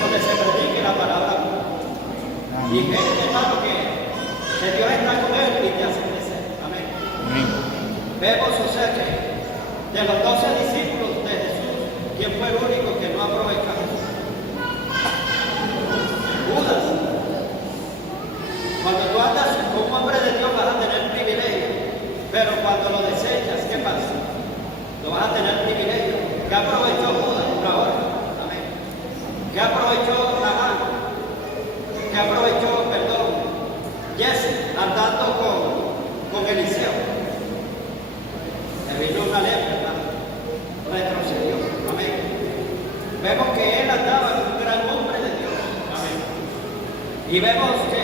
Donde se predique la palabra. Amén. Y gente, hermano, que Dios está con él y te hace crecer. Amén. Amén. Vemos, o sea, que de los 12 discípulos de Jesús, ¿quién fue el único que no aprovechó? Judas. Cuando tú andas con un hombre de Dios vas a tener privilegio, pero cuando lo desechas, ¿qué pasa? No vas a tener privilegio. ¿Qué aprovechó Judas? Una hora. Amén. ¿Qué aprovechó Namán? ¿Qué aprovechó, Jesse, andando con Eliseo? Le vino una lepra, hermano. Retrocedió. Amén. Vemos que él andaba con un gran hombre de Dios. Amén. Y vemos que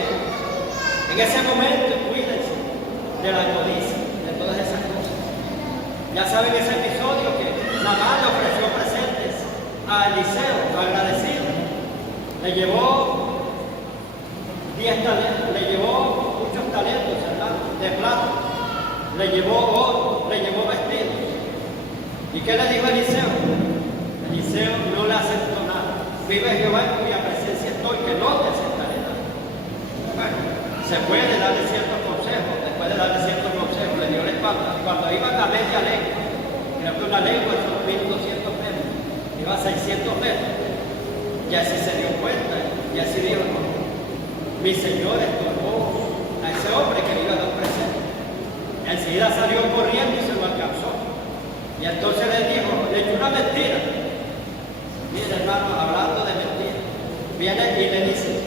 en ese momento, cuídense de la codicia, de todas esas cosas. Ya saben ese episodio que Namán le ofreció presentes a Eliseo, agradecido. Le llevó 10 talentos, le llevó muchos talentos, hermano, de plata. Le llevó oro, le llevó vestidos. ¿Y qué le dijo Eliseo? Le Eliseo no le aceptó nada. Vive Jehová en cuya presencia estoy, que no te aceptaré nada. Bueno, se puede darle ciertos consejos, después de darle ciertos consejos, le dio la espalda. Cuando iban a media lengua, creo que una lengua son 1200 metros, iba a 600 metros, y así se dio cuenta, y así dijo, no, mi Señor estorbó a ese hombre que le iba a dar presente. Enseguida salió corriendo y se lo alcanzó. Y entonces le dijo, le echó una mentira. Mire, hermano, hablando de mentira, viene y le dice,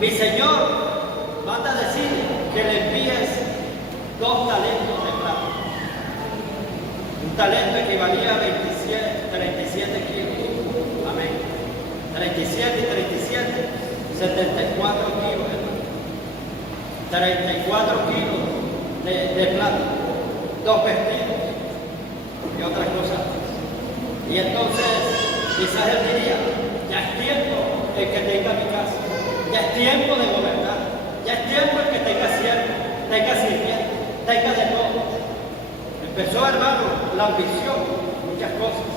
mi Señor manda a decir que le envíes 2 talentos de plata. Un talento equivalía a 37 kilos. Amén. 37 y 37, 74 kilos, hermano. 34 kilos de plata, 2 vestidos y otras cosas. Y entonces, quizás él diría, ya es tiempo el que tenga mi casa, ya es tiempo de gobernar, ya es tiempo el que tenga siervo, tenga sirviente, tenga de todo. Empezó, hermano, la ambición, muchas cosas.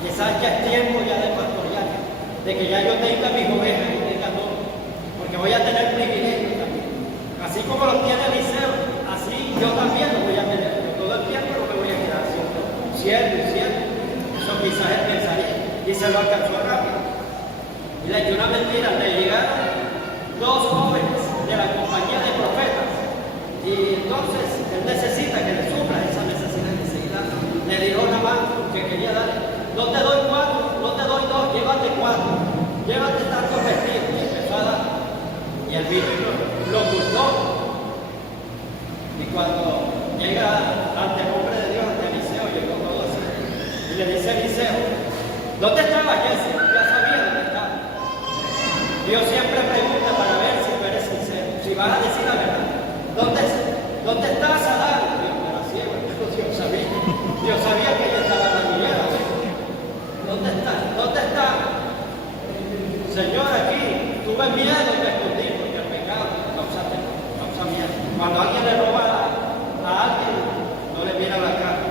Quizás ya es tiempo ya de pastorear, de que ya yo tenga mis ovejas y tenga todo, porque voy a tener privilegios también. Así como lo tiene Eliseo, así yo también lo voy a tener. Yo todo el tiempo no me voy a quedar haciendo siervo y siervo. Eso quizás él pensaría. Y se lo alcanzó rápido. Y le echó una mentira. Le llegaron 2 jóvenes de la compañía de profetas. Y entonces él necesita que le supla esa necesidad enseguida. Le dijo Naamán que quería darle, no te doy 4, no te doy 2, llévate 4. Llévate tantos vestidos. Y empezó a dar. Y el vino lo ocultó. Y cuando llega ante el hombre de Dios, ante Eliseo, llegó todo así. Y le dice a Eliseo, ¿dónde estaba Jesse? Ya sabía dónde estaba. Dios siempre pregunta para ver si tú eres sincero, si vas a decir la verdad. ¿Dónde está Adán? Dios era ciego, Dios sabía. Dios sabía que ella estaba en la niñera. ¿Dónde está? ¿Dónde está? Señor, aquí tuve miedo y me escondí porque el pecado causa miedo. Cuando alguien le roba a alguien, no le mira la cara.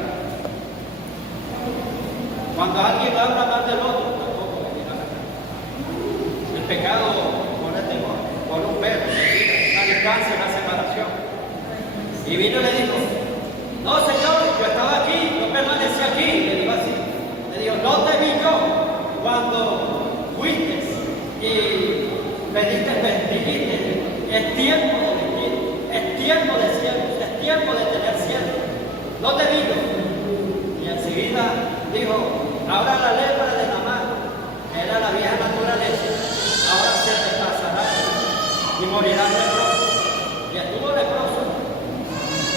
Cuando alguien habla más del otro, tampoco le mira la cara. El pecado pone un perro, una distancia, una separación. Y vino y le dijo, no Señor, yo estaba aquí, yo permanecí aquí. Le dijo así, le dijo, no te vi yo cuando fuiste y pediste dijiste, es tiempo de venir, es tiempo de siervos, es tiempo de tener siervos. No te vi yo. Y enseguida dijo, ahora la lepra de Naamán, que era la vieja naturaleza, ahora se te pasará y morirás leproso. Y estuvo leproso.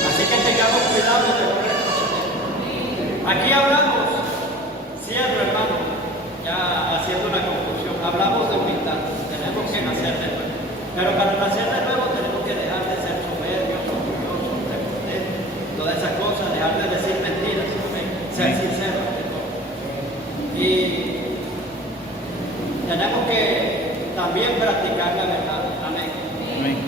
Así que tengamos cuidado de los retroceder. Aquí hablamos, cierro hermano, ya haciendo una conclusión, hablamos de humildad, tenemos que nacer de nuevo. Pero para nacer de nuevo tenemos que dejar de ser soberbios, orgullosos, prepotentes, todas esas cosas, dejar de decir mentiras, ser sinceros ante todo. Y tenemos que también practicar la verdad. Amén. Amén.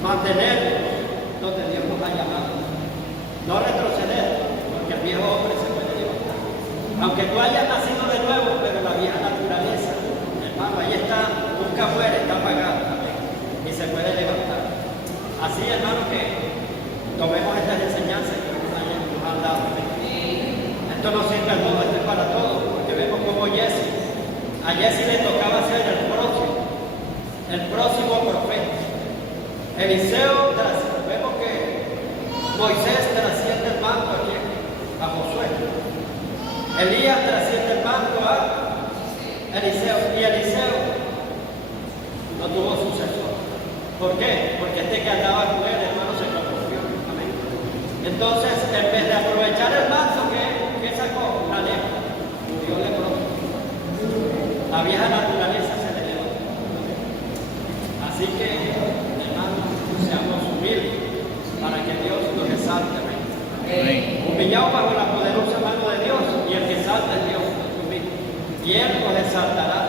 Mantener donde Dios nos ha llamado. No retroceder, porque el viejo hombre se puede levantar. Aunque tú hayas nacido de nuevo, pero la vieja naturaleza, hermano, ahí está, nunca muere, está apagada. Y se puede levantar. Así, hermano, que tomemos estas enseñanzas que nos han dado. Esto no sirve a todo, esto es para todos, porque vemos como a Jesse le tocaba ser el próximo profeta. Eliseo, vemos que Moisés trasciende el manto a Josué. Elías trasciende el manto a Eliseo. Y Eliseo no tuvo sucesor. ¿Por qué? Porque este que andaba con él, hermano, se corrompió. Amén. Entonces, en vez de aprovechar el manto que sacó, la lepra, murió leproso. La vieja naturaleza se le levantó. Así que, hermanos, seamos humildes para que Dios nos exalte. Humillados bajo la poderosa mano de Dios, y el que exalta es Dios, y Él nos exaltará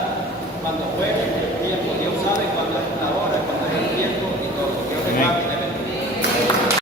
cuando fuere el tiempo. Dios sabe cuándo es la hora.